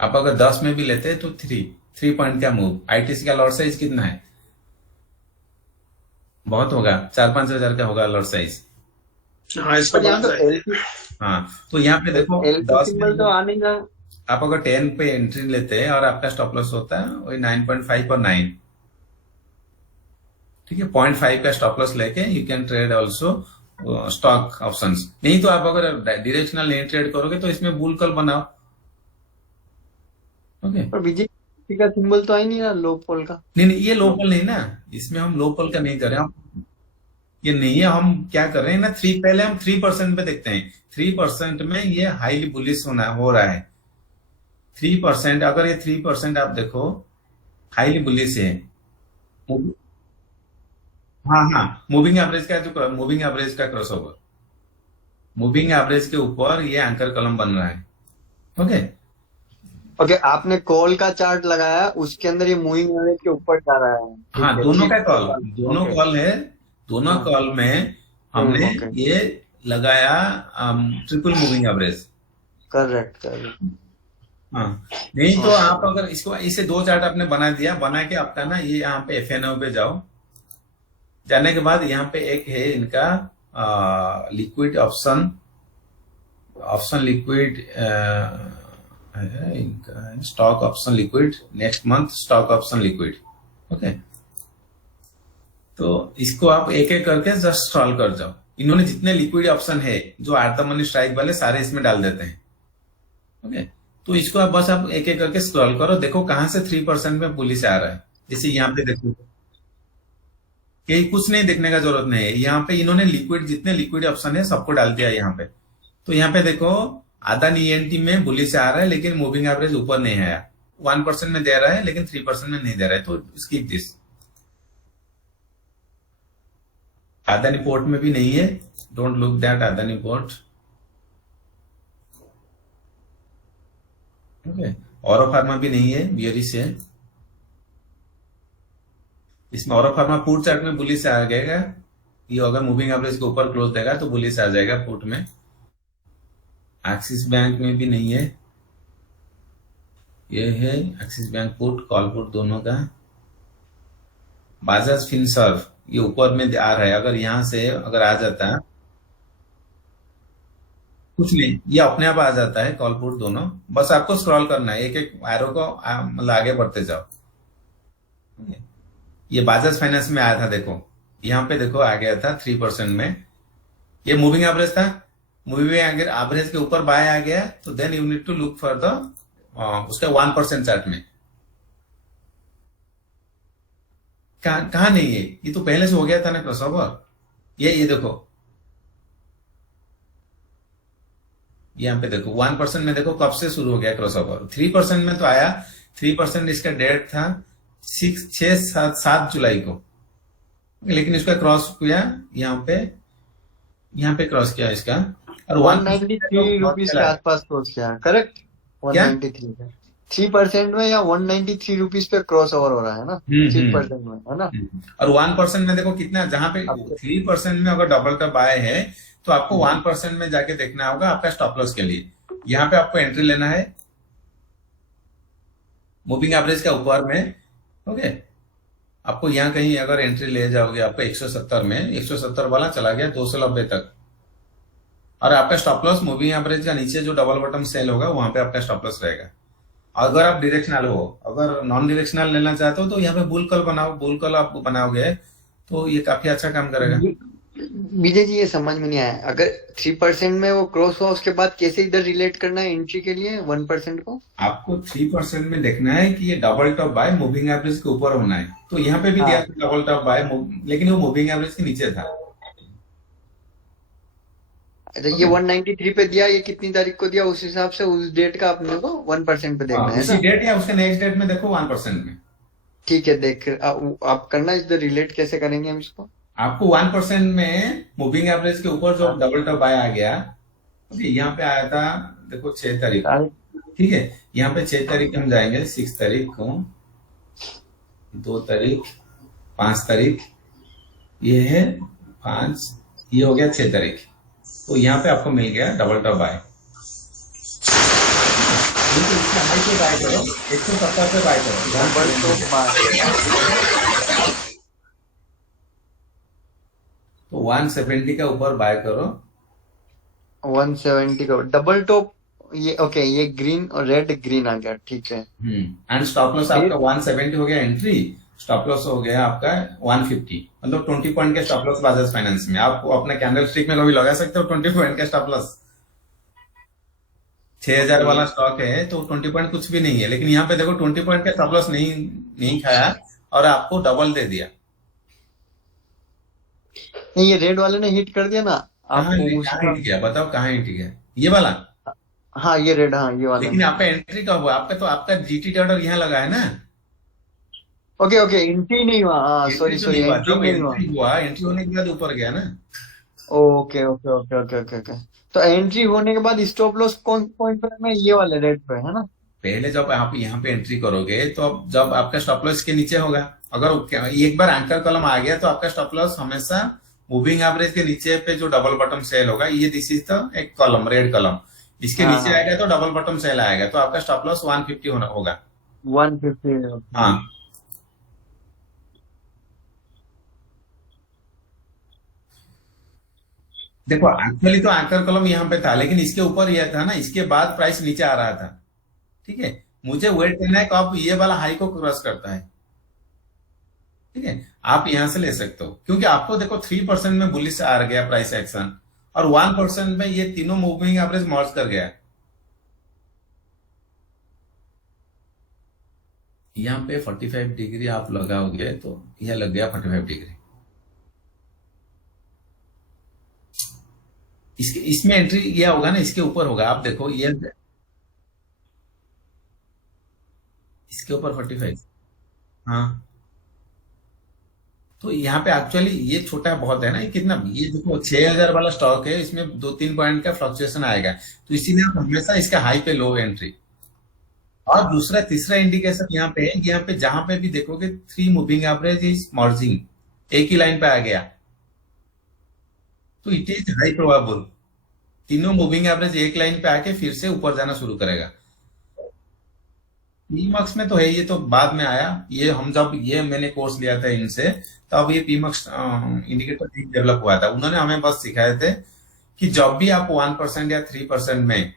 आप अगर 10 में भी लेते तो 3 पॉइंट का मूव. आईटीसी का लॉट साइज कितना है? बहुत होगा, 4-5 हजार का होगा लॉट साइज. हाँ, इसका पर यहाँ तो LP हाँ, तो यहाँ पे देखो 10 सिंबल तो आ नहीं रहा. आप अगर 10 पे एंट्री लेते हैं और आपका स्टॉप लॉस होता है वही 9.5 और 9, ठीक है. 0.5 का स्टॉप लॉस लेके you can trade also stock options. नहीं तो आप अगर डायरेक्शनल नहीं ट्रेड करोगे तो इसमें बुल कॉल बनाओ. ओके, पर बीजेपी का सिंबल तो आ ही नहीं रहा लो पोल का. नहीं ये लो पोल नहीं ना, इसमें हम लो पोल का नहीं कर रहे हैं. ये नहीं है, हम क्या कर रहे हैं ना, पहले हम 3% पे देखते हैं. 3% में ये हाईली बुलिश हो रहा है. 3%, अगर ये 3% आप देखो हाईली बुलिश है. हाँ, मूविंग एवरेज का जो मूविंग एवरेज का क्रॉसओवर, मूविंग एवरेज के ऊपर ये एंकर कॉलम बन रहा है. ओके, आपने कॉल का चार्ट लगाया, उसके अंदर ये मूविंग एवरेज के ऊपर जा रहा है. हाँ, दोनों का कॉल, दोनों कॉल है. दोनों कॉल में हमने Okay. ये लगाया ट्रिपल मूविंग एवरेज। करेक्ट। हाँ, नहीं तो आप अगर इसको इसे दो चार्ट आपने बना दिया, बना के आपका ना ये यहाँ पे FNO पे जाओ। जाने के बाद यहाँ पे एक है इनका लिक्विड ऑप्शन लिक्विड इनका stock option liquid, next month stock option liquid. Okay, तो इसको आप एक एक करके जस्ट स्क्रॉल कर जाओ। इन्होंने जितने लिक्विड ऑप्शन है जो एट द मनी स्ट्राइक वाले सारे इसमें डाल देते हैं। ओके, तो इसको आप बस आप एक एक करके स्क्रॉल करो, देखो कहां से 3% में पुलिस आ रहा है। जैसे यहाँ पे देखो कि कुछ नहीं देखने का जरूरत नहीं है, यहाँ पे इन्होंने लिक्विड जितने लिक्विड ऑप्शन है सबको डाल दिया यहाँ पे। तो यहाँ पे देखो अदानी ENT में बुलिश आ रहा है लेकिन मूविंग एवरेज ऊपर नहीं आया, 1% में दे रहा है लेकिन 3% में नहीं दे रहा है, तो स्किप दिस। अदानी पोर्ट में भी नहीं है, don't look that Adani port. Okay, औरो फार्मा भी नहीं है, बियरिश है। इसमें औरो फार्मा फूड चार्ट में बुलिश आ जाएगा, ये अगर मूविंग एवरेज के ऊपर क्लोज देगा तो बुलिश आ जाएगा फूड में। एक्सिस बैंक में भी नहीं है, ये है axis bank put call put दोनों का। बाजाज फिनसर्व ये ऊपर में आ रहा है, अगर यहां से अगर आ जाता है कुछ नहीं, ये अपने आप आ जाता है कॉल पुट दोनों। बस आपको स्क्रॉल करना है, एक एक एरो को मतलब आगे बढ़ते जाओ। ये बाजाज फाइनेंस में आया था, देखो यहाँ पे देखो आ गया था 3% में, ये मूविंग एवरेज था। मूविंग एवरेज के ऊपर बाय आ गया तो then you need to look for the उसका 1% चार्ट में। कहां नहीं है, ये तो पहले से हो गया था ना क्रॉसओवर। ये देखो यहाँ पे देखो 1% में देखो कब से शुरू हो गया क्रॉसओवर। 3% में तो आया, 3% इसका डेट था 7 जुलाई को, लेकिन इसका क्रॉस किया यहाँ पे क्रॉस किया इसका, और 193 रुपीज के आसपास क्रॉस किया। करेक्ट, 193 का 3% में या 193 रुपीज पे क्रॉस ओवर हो रहा है ना 3% में, है ना। और 1% में देखो कितना, जहां पे 3% में अगर डबल टॉप आए है तो आपको 1% में जाके देखना होगा आपका स्टॉप लॉस के लिए। यहाँ पे आपको एंट्री लेना है मूविंग एवरेज का ऊपर में। ओके, आपको यहाँ कहीं अगर एंट्री ले जाओगे आपको 170 में, 170 वाला चला गया 290 तक, और आपका स्टॉप लॉस मूविंग एवरेज का नीचे जो डबल बॉटम सेल होगा वहां पे आपका स्टॉप लॉस रहेगा। अगर आप डायरेक्शनल हो, अगर नॉन डायरेक्शनल लेना चाहते हो तो यहाँ पे बुल कॉल बनाओ, बुल कॉल आप बनाओगे तो ये काफी अच्छा काम करेगा। विजय जी ये समझ में नहीं आया, अगर 3% में वो क्रॉस हुआ उसके बाद कैसे इधर रिलेट करना है एंट्री के लिए 1% को? आपको 3% में देखना है कि ये double top by moving average के ऊपर होना है। तो यहाँ पे भी दिया था डबल टॉप बाय, लेकिन वो मूविंग एवरेज के नीचे था। अच्छा, ये 193 पे दिया, ये कितनी तारीख को दिया, उस हिसाब से उस डेट का अपने को 1% पे देखना है। उसी डेट या उसके नेक्स्ट डेट में देखो 1% में। ठीक है, देख आप करना, इधर रिलेट कैसे करेंगे हम इसको? आपको 1% में मूविंग एवरेज के ऊपर जो डबल टॉप बाय आ गया, यहाँ पे आया था देखो 6 तारीख, ठीक है। यहाँ पे 6 तारीख हम जाएंगे, 6 तारीख को, 2 तारीख, 5 तारीख, ये है 5, ये हो गया 6 तारीख। तो यहाँ पे आपको मिल गया डबल टॉप बाय। इसके हाई पे बाय करो, 170 पे बाय करो, डबल टॉप बाय तो 170 का ऊपर बाय करो, 170 का डबल टॉप। ये ओके, ये ग्रीन और रेड ग्रीन आ गया, ठीक है। एंड स्टॉप लॉस आपका 170 हो गया एंट्री, स्टॉप लॉस हो गया आपका 150, मतलब 20 पॉइंट के स्टॉप लॉस बाजाज फाइनेंस में। आप अपने कैंडल स्टिक में कभी लगा सकते हो 20 पॉइंट का स्टॉप लॉस। 6000 वाला स्टॉक है तो 20 पॉइंट कुछ भी नहीं है, लेकिन यहाँ पे देखो 20 पॉइंट का स्टॉप लॉस नहीं खाया और आपको डबल दे दिया। नहीं, ये रेड वाले ने हिट कर दिया ना कहाँ आपको, हिट गया बताओ, कहाँ हिट गया ये वाला? हाँ ये रेड, हाँ ये वाला। लेकिन आपका एंट्री कब हुआ? आपका तो आपका जीटी ऑर्डर यहाँ लगा है ना। ओके ओके, एंट्री नहीं हुआ, हाँ सॉरी एंट्री सॉरी, तो नहीं हुआ, एंट्री जब नहीं हुआ। एंट्री हुआ, एंट्री होने के बाद ऊपर गया ना। Okay okay okay okay okay okay, तो एंट्री होने के बाद स्टॉप लॉस कौन पॉइंट पे है? ये वाले रेड पे है ना। पहले जब आप यहाँ पे एंट्री करोगे तो अब जब आपका स्टॉप लॉस के नीचे होगा, अगर एक बार एंकर कॉलम आ गया तो आपका स्टॉप लॉस हमेशा मूविंग एवरेज के नीचे पे जो डबल बॉटम सेल होगा, ये दिस इज द एक कॉलम, रेड कॉलम, इसके हाँ, नीचे हाँ। आएगा तो डबल बॉटम सेल आएगा, तो आपका स्टॉप लॉस 150 होगा। 150। हाँ, देखो एक्चुअली तो एंकर कॉलम यहाँ पे था, लेकिन इसके ऊपर यह था ना, इसके बाद प्राइस नीचे आ रहा था। ठीक है, मुझे वेट करना है कब ये वाला हाई को क्रॉस करता है। ठीक है, आप यहां से ले सकते हो, क्योंकि आपको देखो 3% में बुलिश आ गया प्राइस एक्शन, और 1% में ये तीनों मूविंग एवरेज मर्ज कर गया। यहाँ पे 45 डिग्री आप लगाओगे तो यह लग गया 45 डिग्री। इसमें एंट्री ये होगा ना, इसके ऊपर होगा, आप देखो ये इसके ऊपर 45। हाँ, तो यहाँ पे एक्चुअली ये छोटा बहुत है ना, ये कितना, ये देखो 6000 वाला स्टॉक है, इसमें 2-3 पॉइंट का फ्लक्चुएशन आएगा, तो इसीलिए आप हमेशा इसका हाई पे लो एंट्री। और दूसरा तीसरा इंडिकेशन यहाँ पे है, यहाँ पे जहां पे भी देखोगे 3 मूविंग एवरेज इज मर्जिंग, एक ही लाइन पे आ गया, तो इट इज हाई प्रोबेबल तीनों मूविंग एवरेज एक लाइन पे आके फिर से ऊपर जाना शुरू करेगा। पीमक्स में तो है, ये तो बाद में आया, ये हम जब ये मैंने कोर्स लिया था इनसे, तब ये पीमक्स इंडिकेटर डेवलप हुआ था। उन्होंने हमें बस सिखाए थे कि जब भी आप 1% या 3% में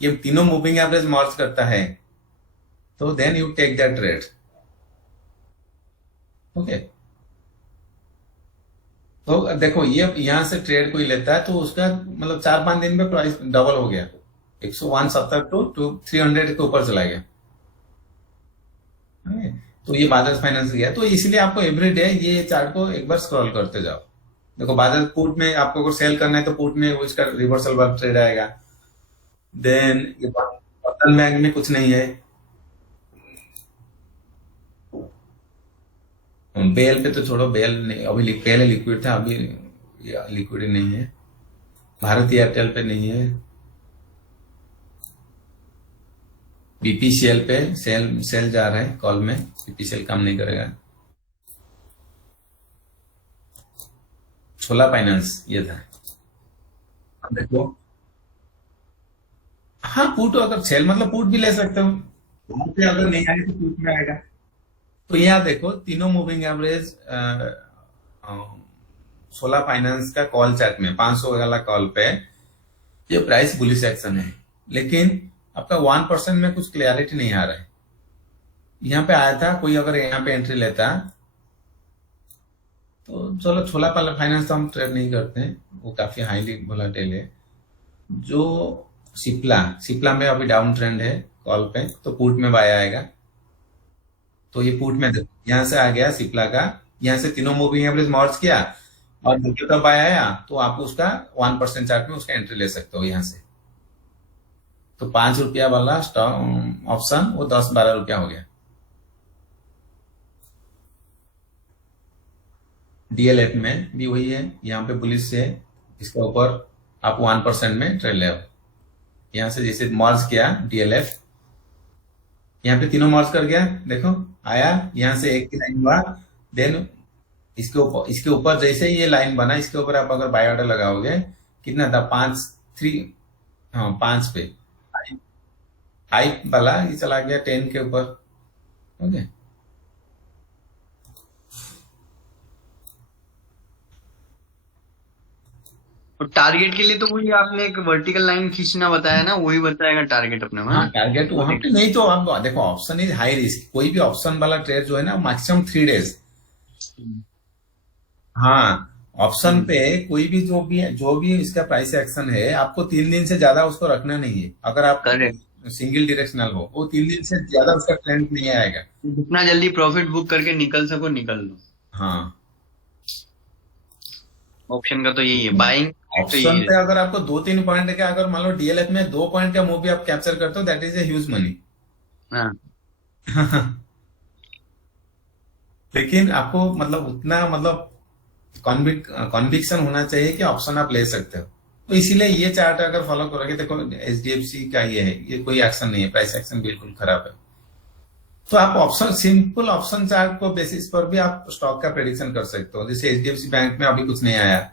ये तीनों मूविंग एवरेज मर्ज करता है, तो then you take that trade. Okay, तो देखो ये यहां से ट्रेड कोई लेता है तो उसका मतलब 4-5 दिन में प्राइस डबल हो गया, 170 टू 300 के ऊपर चला गया। तो ये बजाज फाइनेंस गया, तो इसलिए आपको एवरी डे ये चार्ट को एक बार स्क्रॉल करते जाओ। देखो बजाज पुट में आपको अगर सेल करना है तो पुट में वो इसका रिवर्सल वाला ट्रेड आएगा। देन ये बंधन बैंक में कुछ नहीं है, बेल पे तो छोड़ो, बेल नहीं, अभी पहले लिक्विड था, अभी लिक्विड नहीं है। भारती एयरटेल पे नहीं है, बीपीसीएल पे सेल जा रहा है कॉल में, बीपीसीएल काम नहीं करेगा। छोला फाइनेंस ये था, अब देखो। हाँ, पुट अगर सेल मतलब पुट भी ले सकते हो, वहां पे अगर नहीं आए तो पुट में आएगा। तो यहाँ देखो तीनों मूविंग एवरेज छोला फाइनेंस का कॉल चार्ट में 500 वाला कॉल पे ये प्राइस बुलिश एक्शन है, लेकिन आपका 1% में कुछ क्लियरिटी नहीं आ रहा है। यहाँ पे आया था कोई, अगर यहाँ पे एंट्री लेता तो चलो, छोला फाइनेंस तो हम ट्रेड नहीं करते हैं, वो काफी हाईली वोलेटाइल है। जो सिप्ला में अभी डाउन ट्रेंड है कॉल पे, तो पुट में बाय आएगा, तो ये पुट में यहाँ से आ गया सिप्ला का, यहाँ से तीनों मूविंग एवरेज मर्ज किया और जब बाय आया तो आप उसका 1% चार्ट में उसका एंट्री ले सकते हो यहाँ से। तो 5 रुपया वाला ऑप्शन वो 10-12 रुपया हो गया। डीएलएफ में भी वही है, यहाँ पे बुलिश है, इसके ऊपर आप 1% में ट्रेड ले आओ। यहाँ से जैसे मर्ज किया डीएलएफ, यहाँ पे तीनों मर्ज कर गया, देखो आया, यहाँ से एक की लाइन हुआ, देन इसके ऊपर जैसे ये लाइन बना, इसके ऊपर आप अगर बाय ऑर्डर लगाओगे, कितना था 5 पे हाई वाला ये चला गया 10 के ऊपर। ओके, तो टारगेट के लिए तो वही आपने एक वर्टिकल लाइन खींचना बताया ना, वही बताएगा टारगेट अपने में। हाँ, टारगेट वहां पे नहीं, तो आप देखो ऑप्शन इज हाई रिस्क, कोई भी ऑप्शन वाला ट्रेड जो है ना मैक्सिमम 3 डेज। हाँ, ऑप्शन पे कोई भी जो भी इसका प्राइस एक्शन है, आपको 3 दिन से ज्यादा उसको रखना नहीं है। अगर आप सिंगल डायरेक्शनल हो, वो 3 दिन से ज्यादा उसका ट्रेंड नहीं आएगा। जितना जल्दी प्रॉफिट बुक करके निकल सको निकल लो। हाँ, ऑप्शन का तो यही है, बाइंग ऑप्शन पे अगर आपको 2-3 पॉइंट का, अगर मान लो डीएलएफ में 2 पॉइंट का मूव भी आप कैप्चर करते हो, that is a huge money. लेकिन आपको मतलब उतना मतलब कॉन्विक्शन होना चाहिए कि ऑप्शन आप ले सकते हो। तो इसीलिए ये चार्ट अगर फॉलो करोगे, देखो एचडीएफसी का ये है, ये कोई एक्शन नहीं है, प्राइस एक्शन बिल्कुल खराब है। तो आप ऑप्शन, सिंपल ऑप्शन चार्ट को बेसिस पर भी आप स्टॉक का प्रेडिक्शन कर सकते हो। जैसे एचडीएफसी बैंक में अभी कुछ नहीं आया,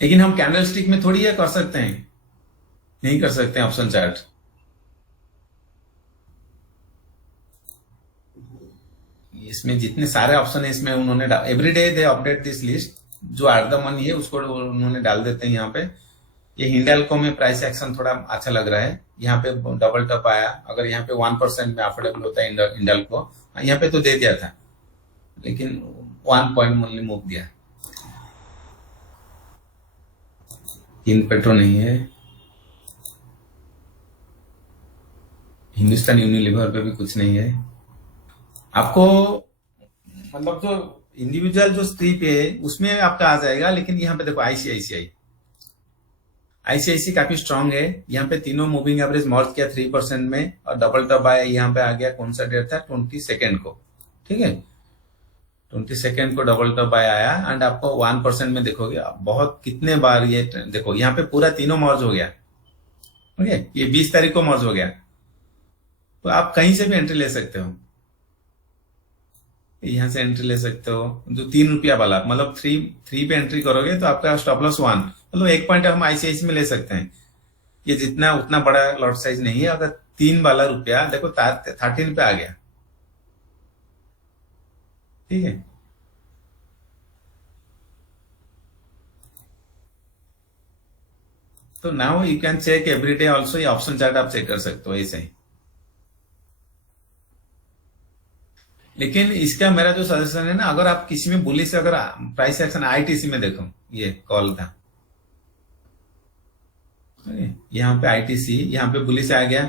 लेकिन हम कैंडल स्टिक में थोड़ी ये कर सकते हैं, नहीं कर सकते हैं ऑप्शन चार्ट। इसमें जितने सारे ऑप्शन है इसमें उन्होंने everyday they update this list, जो आर द मनी है उसको उन्होंने डाल देते हैं यहाँ पे। ये हिंडाल्को में प्राइस एक्शन थोड़ा अच्छा लग रहा है, यहाँ पे डबल टॉप आया। अगर यहाँ पे 1% में अफोर्डेबल होता है हिंडाल्को, यहाँ पे तो दे दिया था लेकिन 1 पॉइंट ओनली मूव दिया। इन पेट्रो नहीं है, हिंदुस्तान यूनिलीवर पे भी कुछ नहीं है। आपको मतलब जो इंडिविजुअल जो स्ट्रीप है उसमें आपका आ जाएगा, लेकिन यहाँ पे देखो आईसीआईसी काफी स्ट्रांग है। यहाँ पे तीनों मूविंग एवरेज मर्ज किया 3% में, और डबल टॉप आया यहाँ पे आ गया। कौन सा डेट था? 22 को, ठीक है, 22 को डबल टॉप आया। एंड आपको 1% में देखोगे बहुत कितने बार ये देखो, यहाँ पे पूरा तीनों मर्ज हो गया, ओके। ये 20 तारीख को मर्ज हो गया, तो आप कहीं से भी एंट्री ले सकते हो। यहां से एंट्री ले सकते हो, जो 3 रुपया वाला, मतलब 3 पे एंट्री करोगे तो आपका स्टॉप लॉस 1, मतलब 1 पॉइंट हम आईसीआईसी में ले सकते हैं। ये जितना उतना बड़ा लॉट साइज नहीं है। अगर 3 वाला रुपया देखो 13 पे आ गया, ठीक है। तो now you can check every day also, ये ऑप्शन चार्ट आप चेक कर सकते हो ऐसे ही। लेकिन इसका मेरा जो सजेशन है ना, अगर आप किसी में बुलिश से, अगर प्राइस एक्शन आईटीसी में देखो, ये कॉल था, यहाँ पे आईटीसी, यहाँ पे बुलिश आ गया,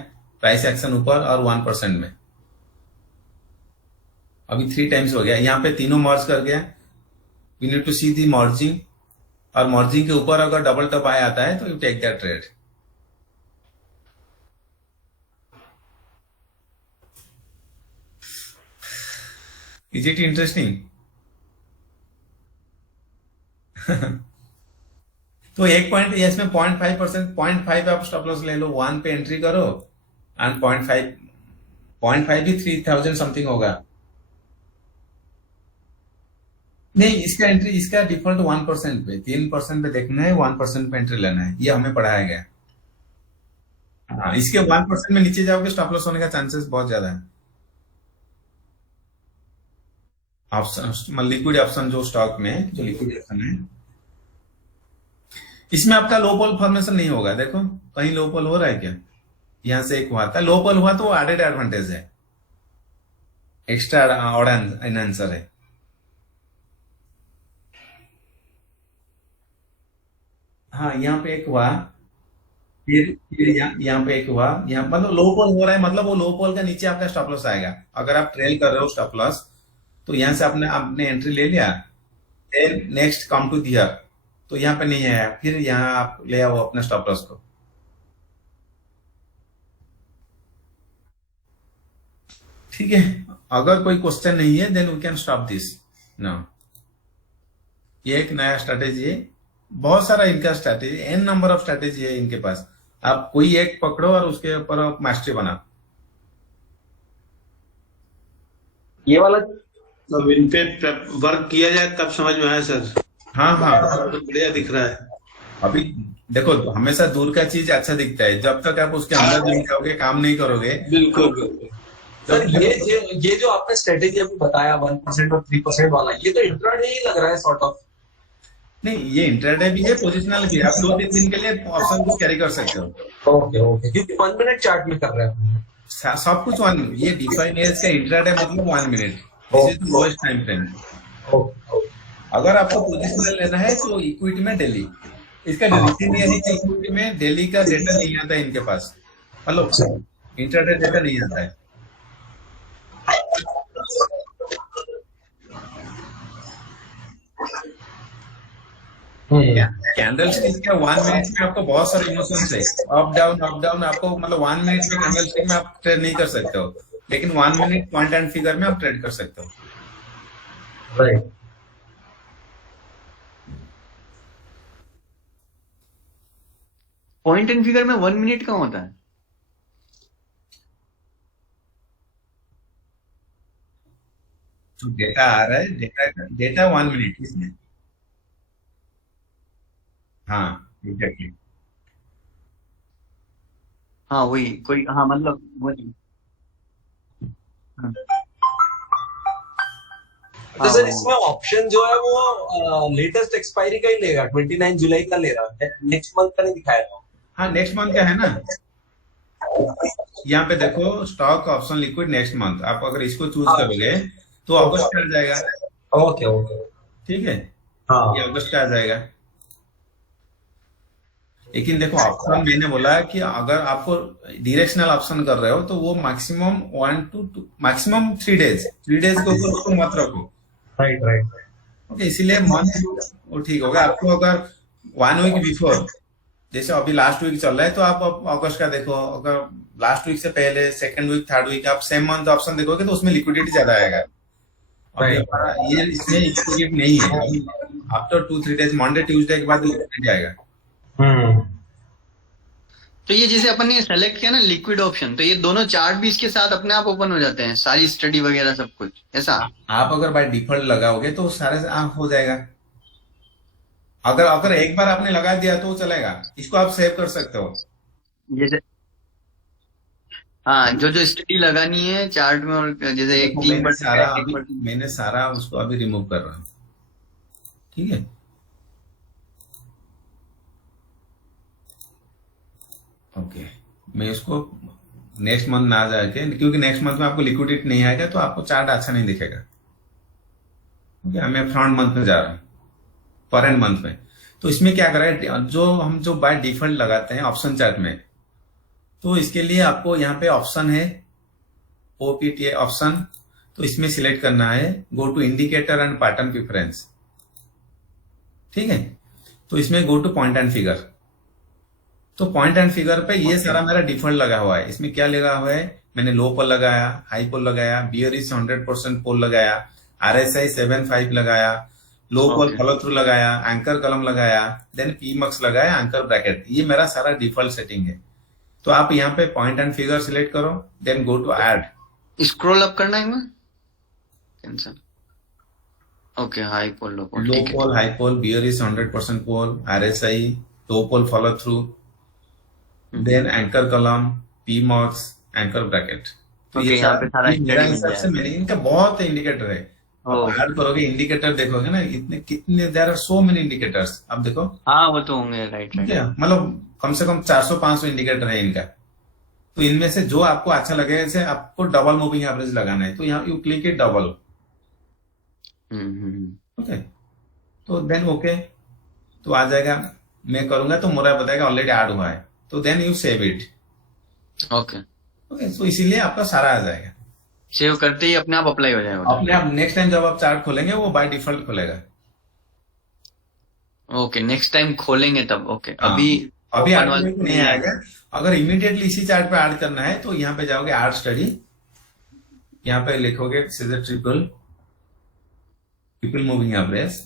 प्राइस एक्शन ऊपर और 1% में, अभी 3 टाइम्स हो गया। यहाँ पे तीनों मर्ज कर गया। We need to see the merging, और मर्जिंग के ऊपर अगर डबल टॉप आया आता है तो you take that trade. Is it interesting? तो 1 पॉइंट, इसमें 0.5%, 0.5 आप स्टॉप लॉस ले लो, 1 पे एंट्री करो, एंड 0.5 भी 3000 समथिंग होगा। नहीं, इसका एंट्री, इसका डिफॉल्ट 1% पे, 3% पे देखना है, 1% पे एंट्री लेना है, ये हमें पढ़ाया गया। हाँ, इसके 1% में नीचे जाओगे स्टॉप लॉस होने का चांसेस बहुत ज्यादा है। ऑप्शन, लिक्विड ऑप्शन जो स्टॉक में, जो लिक्विड ऑप्शन है, इसमें आपका लो पोल फॉर्मेशन नहीं होगा। देखो कहीं लो पोल हो रहा है क्या? यहां से एक हुआ था, लो पोल हुआ तो वो एडेड एडवांटेज है, एक्स्ट्रा ऑड आंसर है। हाँ, यहाँ पे एक हुआ, फिर यहाँ पे एक हुआ, यहाँ मतलब लो पोल हो रहा है, मतलब वो लो पोल का नीचे आपका स्टॉप लॉस आएगा। अगर आप ट्रेल कर रहे हो स्टॉप लॉस, तो यहां से आपने एंट्री ले लिया, नेक्स्ट कम टू दियर, तो यहाँ पे नहीं आया, फिर यहाँ आप ले आओ अपने स्टॉप लॉस को। ठीक है, अगर कोई क्वेश्चन नहीं है then we can stop this now. ये एक नया स्ट्रैटेजी है, बहुत सारा इनका strategy, an number of strategy है इनके पास। आप कोई एक पकड़ो और उसके ऊपर आप मास्टरी बनाओ। ये वाला अब इन पे वर्क किया जाए तब समझ में आया सर। हाँ हाँ, तो बढ़िया दिख रहा है। अभी देखो, हमेशा दूर का चीज अच्छा दिखता है, जब तक आप उसके अंदर नहीं जाओगे, काम नहीं करोगे। बिल्कुल बिल्कुल। सर ये जो आपने स्ट्रेटेजी अभी बताया 1% और 3% वाला, ये तो इंट्राडे ही लग रहा है सॉर्ट ऑफ। नहीं, ये इंट्राडे भी है, पोजिशनल भी है। आप 2-3 दिन के लिए ऑप्शन को कैरी कर सकते हो। ओके ओके, क्योंकि 1 मिनट चार्ट में कर रहे हैं सब कुछ 1 मिनट। ये डिफाइन एज का इंट्राडे मतलब 1 minute, this is the lowest time frame. अगर आपको पोजिशनल लेना है तो इक्विटी में डेली, इसका रीजन ये है कि इक्विटी में डेली का डेटा नहीं आता है इनके पास, मतलब इंट्राडे डेटा नहीं आता है। कैंडल स्टिक का 1 मिनट में आपको बहुत सारे इमोशंस है, अप डाउन आपको, मतलब 1 मिनट में कैंडल स्टिक में आप ट्रेड नहीं कर सकते हो, लेकिन 1 मिनट पॉइंट एंड फिगर में आप ट्रेड कर सकते हो। राइट। पॉइंट एंड फिगर में 1 मिनट का होता है? जो डेटा आ रहा है, डेटा 1 मिनट इसमें। हाँ, एग्जैक्टली। हाँ वही कोई, हाँ मतलब वही। हाँ तो हाँ सर वही। इसमें ऑप्शन जो है वो लेटेस्ट एक्सपायरी का ही लेगा, 29 जुलाई का ले रहा है, नेक्स्ट मंथ का नहीं दिखाएगा। हाँ, नेक्स्ट मंथ का है ना। यहाँ पे देखो, stock option liquid next month, आप अगर इसको चूज करोगे तो अगस्त का आ जाएगा। Okay okay. ठीक है, हाँ ये अगस्त का आ जाएगा। लेकिन देखो, ऑप्शन मैंने बोला कि अगर आपको डायरेक्शनल ऑप्शन कर रहे हो तो वो मैक्सिमम 3 डेज के ऊपर उसको मत रखो। Right right. ओके, इसीलिए मंथ वो ठीक होगा। आपको अगर 1 वीक बिफोर, जैसे अभी लास्ट वीक चल रहा है, तो आप अगस्त का देखो। अगर लास्ट वीक से पहले, सेकंड वीक, थर्ड वीक, आप सेम मंथ ऑप्शन देखोगे तो उसमें लिक्विडिटी ज्यादा आएगा। अभी हमारा ये इसमें लिक्विडिटी नहीं है। आफ्टर 2-3 डेज, मंडे ट्यूसडे के बाद लिक्विडिटी आएगा। तो ये जैसे अपन ने सेलेक्ट किया ना लिक्विड ऑप्शन, तो ये दोनों चार्ट भी इसके साथ अपने आप ओपन हो जाते हैं, सारी स्टडी वगैरह सब कुछ ऐसा? आप अगर बाय डिफॉल्ट लगाओगे तो सारे हो जाएगा। अगर एक बार आपने लगा दिया तो चलेगा। इसको आप सेव कर सकते हो। जैसे हाँ, जो स्टडी लगानी है चार्ट में, और जैसे एक मैंने सारा उसको अभी रिमूव कर रहा हूँ। ठीक है, ओके। मैं इसको नेक्स्ट मंथ ना जाके, क्योंकि नेक्स्ट मंथ में आपको लिक्विडिटी नहीं आएगा तो आपको चार्ट अच्छा नहीं दिखेगा। ओके, मैं फ्रंट मंथ में जा रहा हूँ, करंट मंथ में। तो इसमें क्या करें, जो बाय डिफॉल्ट लगाते हैं ऑप्शन चार्ट में, तो इसके लिए आपको यहाँ पे ऑप्शन है OPTA ऑप्शन। तो इसमें सिलेक्ट करना है go to indicator and pattern preference. ठीक है, तो इसमें go to point and figure. तो पॉइंट एंड फिगर पे ये सारा मेरा डिफॉल्ट लगा हुआ है। इसमें क्या लगा हुआ है, मैंने लो पोल लगाया, हाई पोल लगाया, बियरिश 100% पोल लगाया, RSI 75 लगाया, लो पोल फॉलो थ्रू लगाया, एंकर कलम लगाया, देन PMAX लगाया, एंकर ब्रैकेट। ये मेरा सारा डिफॉल्ट सेटिंग है। तो आप यहाँ पे पॉइंट एंड फिगर सिलेक्ट करो, then go to add. Scroll up करना है cancel. Okay, high pole, low pole, low pole, high pole, bearish 100% pole, RSI, low pole follow through, then anchor कलम, PMAX, एंकर ब्रैकेट। तो ये यहाँ पे सारा मेरा हिसाब से मैंने इनका बहुत इंडिकेटर है। ऐड करोगे, इंडिकेटर देखोगे ना, इतने कितने, there are so many indicators. अब देखो, हाँ वो तो होंगे, राइट राइट। मतलब कम से कम 400-500 इंडिकेटर है इनका। तो इनमें से जो आपको अच्छा लगेगा, जैसे आपको डबल मूविंग एवरेज लगाना है तो यहाँ you click it double. Okay, तो देन ओके, तो आ जाएगा। मैं करूंगा तो मेरा बताएगा ऑलरेडी ऐड हुआ है, तो then you save it. Okay okay, तो इसीलिए आपका सारा आ जाएगा। सेव करते ही अपने आप अप्लाई हो जाएगा? अपने आप नेक्स्ट टाइम जब आप चार्ट खोलेंगे वो बाय डिफॉल्ट खुलेगा। ओके, नेक्स्ट टाइम खोलेंगे तब। ओके, हाँ, अभी ऐड नहीं आएगा। अगर इमीडिएटली इसी चार्ट पे ऐड करना है तो यहाँ पे जाओगे, ऐड स्टडी, यहाँ पे लिखोगे ट्रिपल मूविंग एवरेज।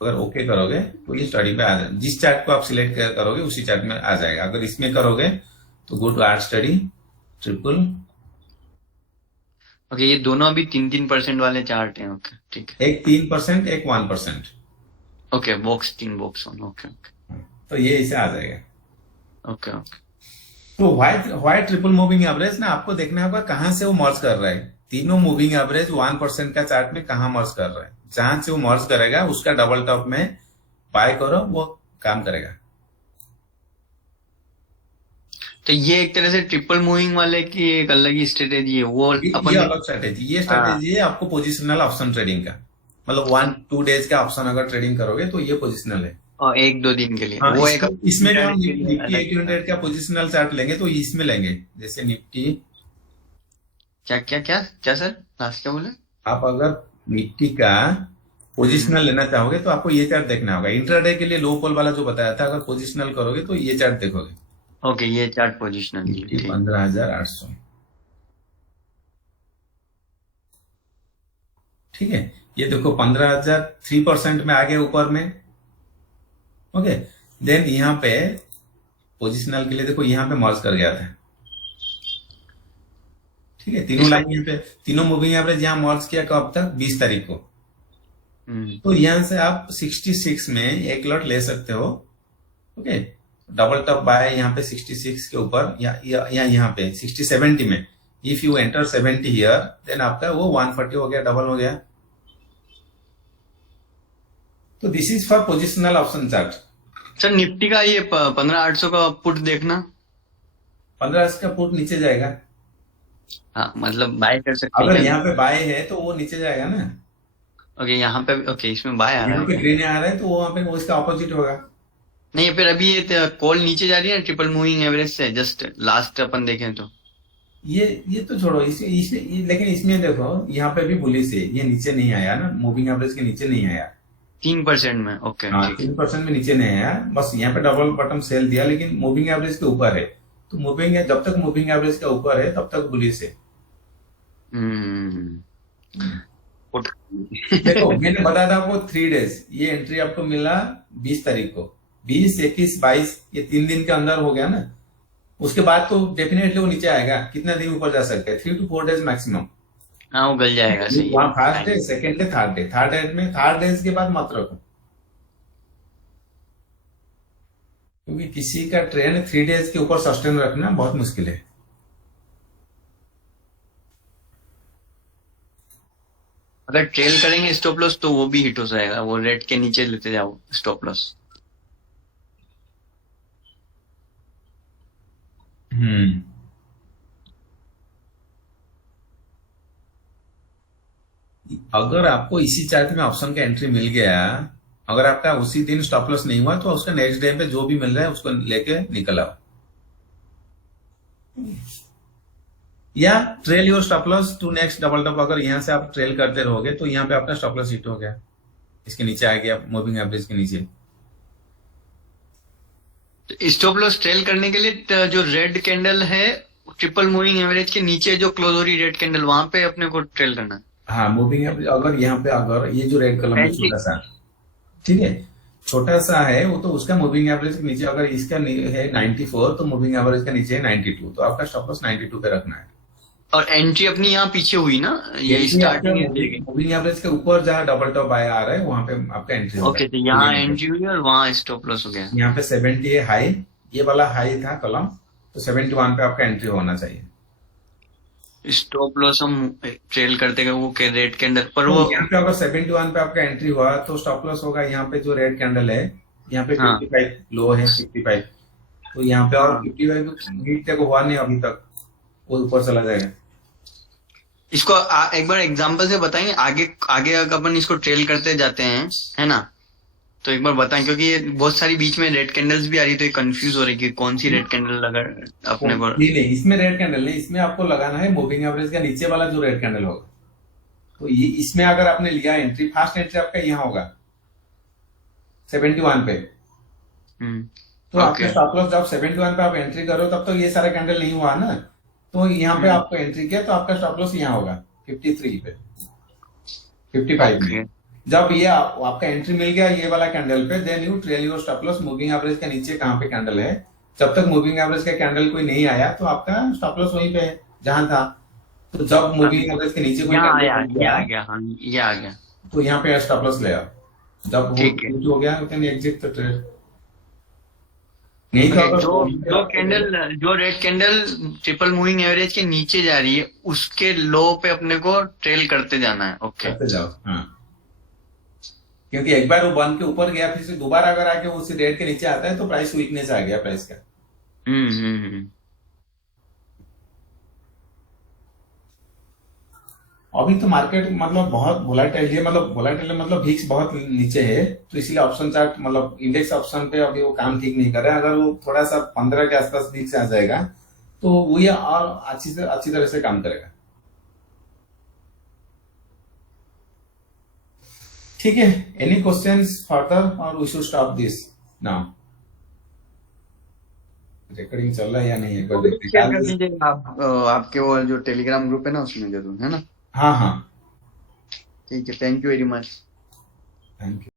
अगर ओके करोगे तो ये स्टडी पे आ जाए। जिस चार्ट को आप सिलेक्ट करोगे उसी चार्ट में आ जाएगा। अगर इसमें करोगे तो go to add study, triple. ओके, ये दोनों अभी 3% वाले चार्ट हैं। ओके ठीक है, एक 3%, एक 1%। Okay, box 3 box 1। Okay okay, तो ये इसे आ जाएगा। Okay okay. तो व्हाइट ट्रिपल मूविंग एवरेज ना, आपको देखना होगा कहां से वो मर्ज कर रहा है। तीनों मूविंग एवरेज 1% का चार्ट में कहां मर्ज कर रहा है। जहां से वो मर्ज करेगा उसका डबल टॉप में बाय करो, वो काम करेगा। तो ये एक तरह से ट्रिपल मूविंग वाले की एक अलग ही स्ट्रेटेजी है। वो ये अलग स्ट्रेटेजी, ये स्ट्रेटेजी है आपको पोजिशनल ऑप्शन ट्रेडिंग का। मतलब 1-2 डेज का ऑप्शन अगर ट्रेडिंग करोगे तो ये पोजिशनल है। और 1-2 दिन के लिए। हाँ, वो एक इसमें भी हम निफ्टी 800 का पोजिशनल चार्ट लेंगे तो इसमें लेंगे। जैसे निफ्टी, क्या क्या क्या क्या सर, लास्ट क्या बोले आप? अगर निफ्टी का पोजिशनल लेना चाहोगे तो आपको ये चार्ट देखना होगा। इंट्राडे के लिए लो पोल वाला जो बताया था, अगर पोजिशनल करोगे तो ये चार्ट देखोगे। ओके, ये चार्ट पोजिशनल। 15,800। ठीक है, ये देखो 15,000 3% में आगे ऊपर में। ओके, देन यहाँ पे पोजिशनल के लिए देखो यहाँ पे मर्ज कर गया था, ठीक है। तीनों लाइन यहाँ पे, तीनों मूविंग एवरेज यहाँ मर्ज किया कब तक, 20 तारीख को। तो यहाँ से आप 66 में एक लॉट ले सकते हो, ओके। डबल टॉप बाय यहाँ पे 66 के ऊपर या यहाँ पे 60-70 में, if you enter 70 here, then आपका वो 140 हो गया, डबल हो गया। तो this is for positional option chart. Sir Nifty का ये 15,800 का पुट देखना, 15 का पुट नीचे जाएगा। हाँ मतलब बाय कर सकते अगर हैं। यहाँ पे बाय है तो वो नीचे जाएगा ना। ओके यहाँ पे, ओके इसमें बाय आ रहा यहाँ पे है। ग्रीन आ रहा है तो वो वहाँ पे वो इसका ऑपोजिट होगा। नहीं फिर अभी ये कॉल नीचे जा रही है ट्रिपल मूविंग एवरेज से, जस्ट लास्ट अपन देखें तो ये तो छोड़ो, लेकिन इसमें देखो यहाँ पे भी बुलिश है, ये नीचे नहीं आया ना, मूविंग एवरेज के नीचे नहीं आया। 3% में, ओके हाँ, ठीक है। 3% में नीचे नहीं आया, बस यहाँ पे डबल बॉटम सेल दिया, लेकिन मूविंग एवरेज के ऊपर है। तो जब तक मूविंग एवरेज के ऊपर है तब तक बुलिश है। पुट देखो मैंने बताया था आपको 3 डेज, ये एंट्री आपको मिला 20 तारीख को, 20, 21, 22, ये 3 दिन के अंदर हो गया ना। उसके बाद तो डेफिनेटली वो नीचे आएगा। कितना दिन ऊपर जा सकते हैं, 3 to 4 डेज मैक्सिमम। हाँ वो गल जाएगा, सही वहाँ first day, second day, third day, third days के बाद मत रखो, क्योंकि किसी का ट्रेंड 3 डेज के ऊपर सस्टेन रखना बहुत मुश्किल है। अगर ट्रेल करेंगे स्टॉप लॉस तो वो भी हिट हो जाएगा, वो रेड के नीचे लेते जाओ स्टॉप लॉस। अगर आपको इसी चार्ट में ऑप्शन का एंट्री मिल गया, अगर आपका उसी दिन स्टॉप लॉस नहीं हुआ तो उसका नेक्स्ट डे पे जो भी मिल रहा है उसको लेके निकल आओ, या trail your stop loss to next double top. अगर यहां से आप ट्रेल करते रहोगे तो यहाँ पे आपका स्टॉप लॉस हिट हो गया, इसके नीचे आ गया, मूविंग एवरेज के नीचे। स्टॉप लॉस ट्रेल करने के लिए जो रेड कैंडल है ट्रिपल मूविंग एवरेज के नीचे जो क्लोज हो रही रेड कैंडल, वहां पे अपने को ट्रेल करना है। हाँ, मूविंग एवरेज अगर यहाँ पे, अगर ये जो रेड कलर में छोटा सा, ठीक है, छोटा सा है वो, तो उसका मूविंग एवरेज के नीचे, अगर इसका है 94 तो मूविंग एवरेज का नीचे है 92, तो आपका स्टॉप लॉस 92 पे रखना है। और एंट्री अपनी यहाँ पीछे हुई ना, ये स्टार्टिंग है। मूविंग एवरेज के ऊपर जहाँ डबल टॉप आया आ रहा है वहां पे आपका एंट्री होगा। ओके, तो यहाँ एंट्री हुई और वहाँ स्टॉप लॉस हो गया। यहाँ पे 70 है हाई, ये वाला हाई था कलम, तो 71 पे आपका एंट्री होना चाहिए। स्टॉप लॉस हम ट्रेल करते गए वो के रेड कैंडल पर, वो यहाँ पे अगर 71 पे आपका एंट्री हुआ तो स्टॉप लॉस होगा यहाँ पे जो रेड कैंडल है, यहाँ पे हाँ। 55 लो है, 55, तो यहाँ पे और 55 मीट तक हुआ नहीं अभी तक, वो ऊपर चला जाएगा। इसको एक बार एग्जांपल से बताएंगे, आगे आगे अगर अपन इसको ट्रेल करते जाते हैं, है ना, तो एक बार बताएं, क्योंकि ये बहुत सारी बीच में रेड कैंडल्स भी आ रही, तो ये कंफ्यूज हो रही कि कौन सी रेड कैंडल लगा अपने को। नहीं, इसमें रेड कैंडल नहीं, इसमें आपको लगाना है मूविंग एवरेज का नीचे वाला जो रेड कैंडल होगा। तो ये इसमें अगर आपने लिया एंट्री, फर्स्ट एंट्री आपका यहाँ होगा 71 पे, तो आपका स्टॉप लॉस जब 71 पे आप एंट्री करो तब तो ये सारा कैंडल नहीं हुआ ना, तो यहाँ पे आपको एंट्री किया तो आपका स्टॉप लॉस यहाँ होगा 53 पे, 55 में। जब ये आपका एंट्री मिल गया ये वाला कैंडल पे, then you trail your stop loss moving average के नीचे कहाँ पे कैंडल है। जब तक मूविंग एवरेज का कैंडल कोई नहीं आया तो आपका स्टॉप लॉस वहीं पे है जहां था। तो जब मूविंग एवरेज के नीचे कोई कैंडल आ गया, तो यहाँ पे स्टॉप लॉस ले आओ। जब वो हो गया तो एग्जिट तो ट्रेड नहीं। तो जो red candle triple moving average के नीचे जा रही है उसके लो पे अपने को ट्रेल करते जाना है। ओके, करते जाओ। हाँ, क्योंकि एक बार वो बंद के ऊपर गया, फिर से दोबारा अगर आके उसी रेट के नीचे आता है तो प्राइस वीकनेस आ गया प्राइस का। अभी तो मार्केट मतलब बहुत वोलेटाइल है, मतलब VIX बहुत नीचे है, तो इसीलिए ऑप्शन चार्ट मतलब इंडेक्स ऑप्शन पे अभी वो काम ठीक नहीं कर रहा है। अगर वो थोड़ा सा 15 के आसपास VIX आ जाएगा तो वो ये और अच्छी तरह से काम करेगा। ठीक है, एनी क्वेश्चंस फर्दर और we should stop this now. Recording चल रहा है या नहीं, एक बार देखते हैं। आपके वो जो टेलीग्राम ग्रुप है ना उसमें जरूर, है ना। हाँ, ठीक है, thank you very much. Thank you.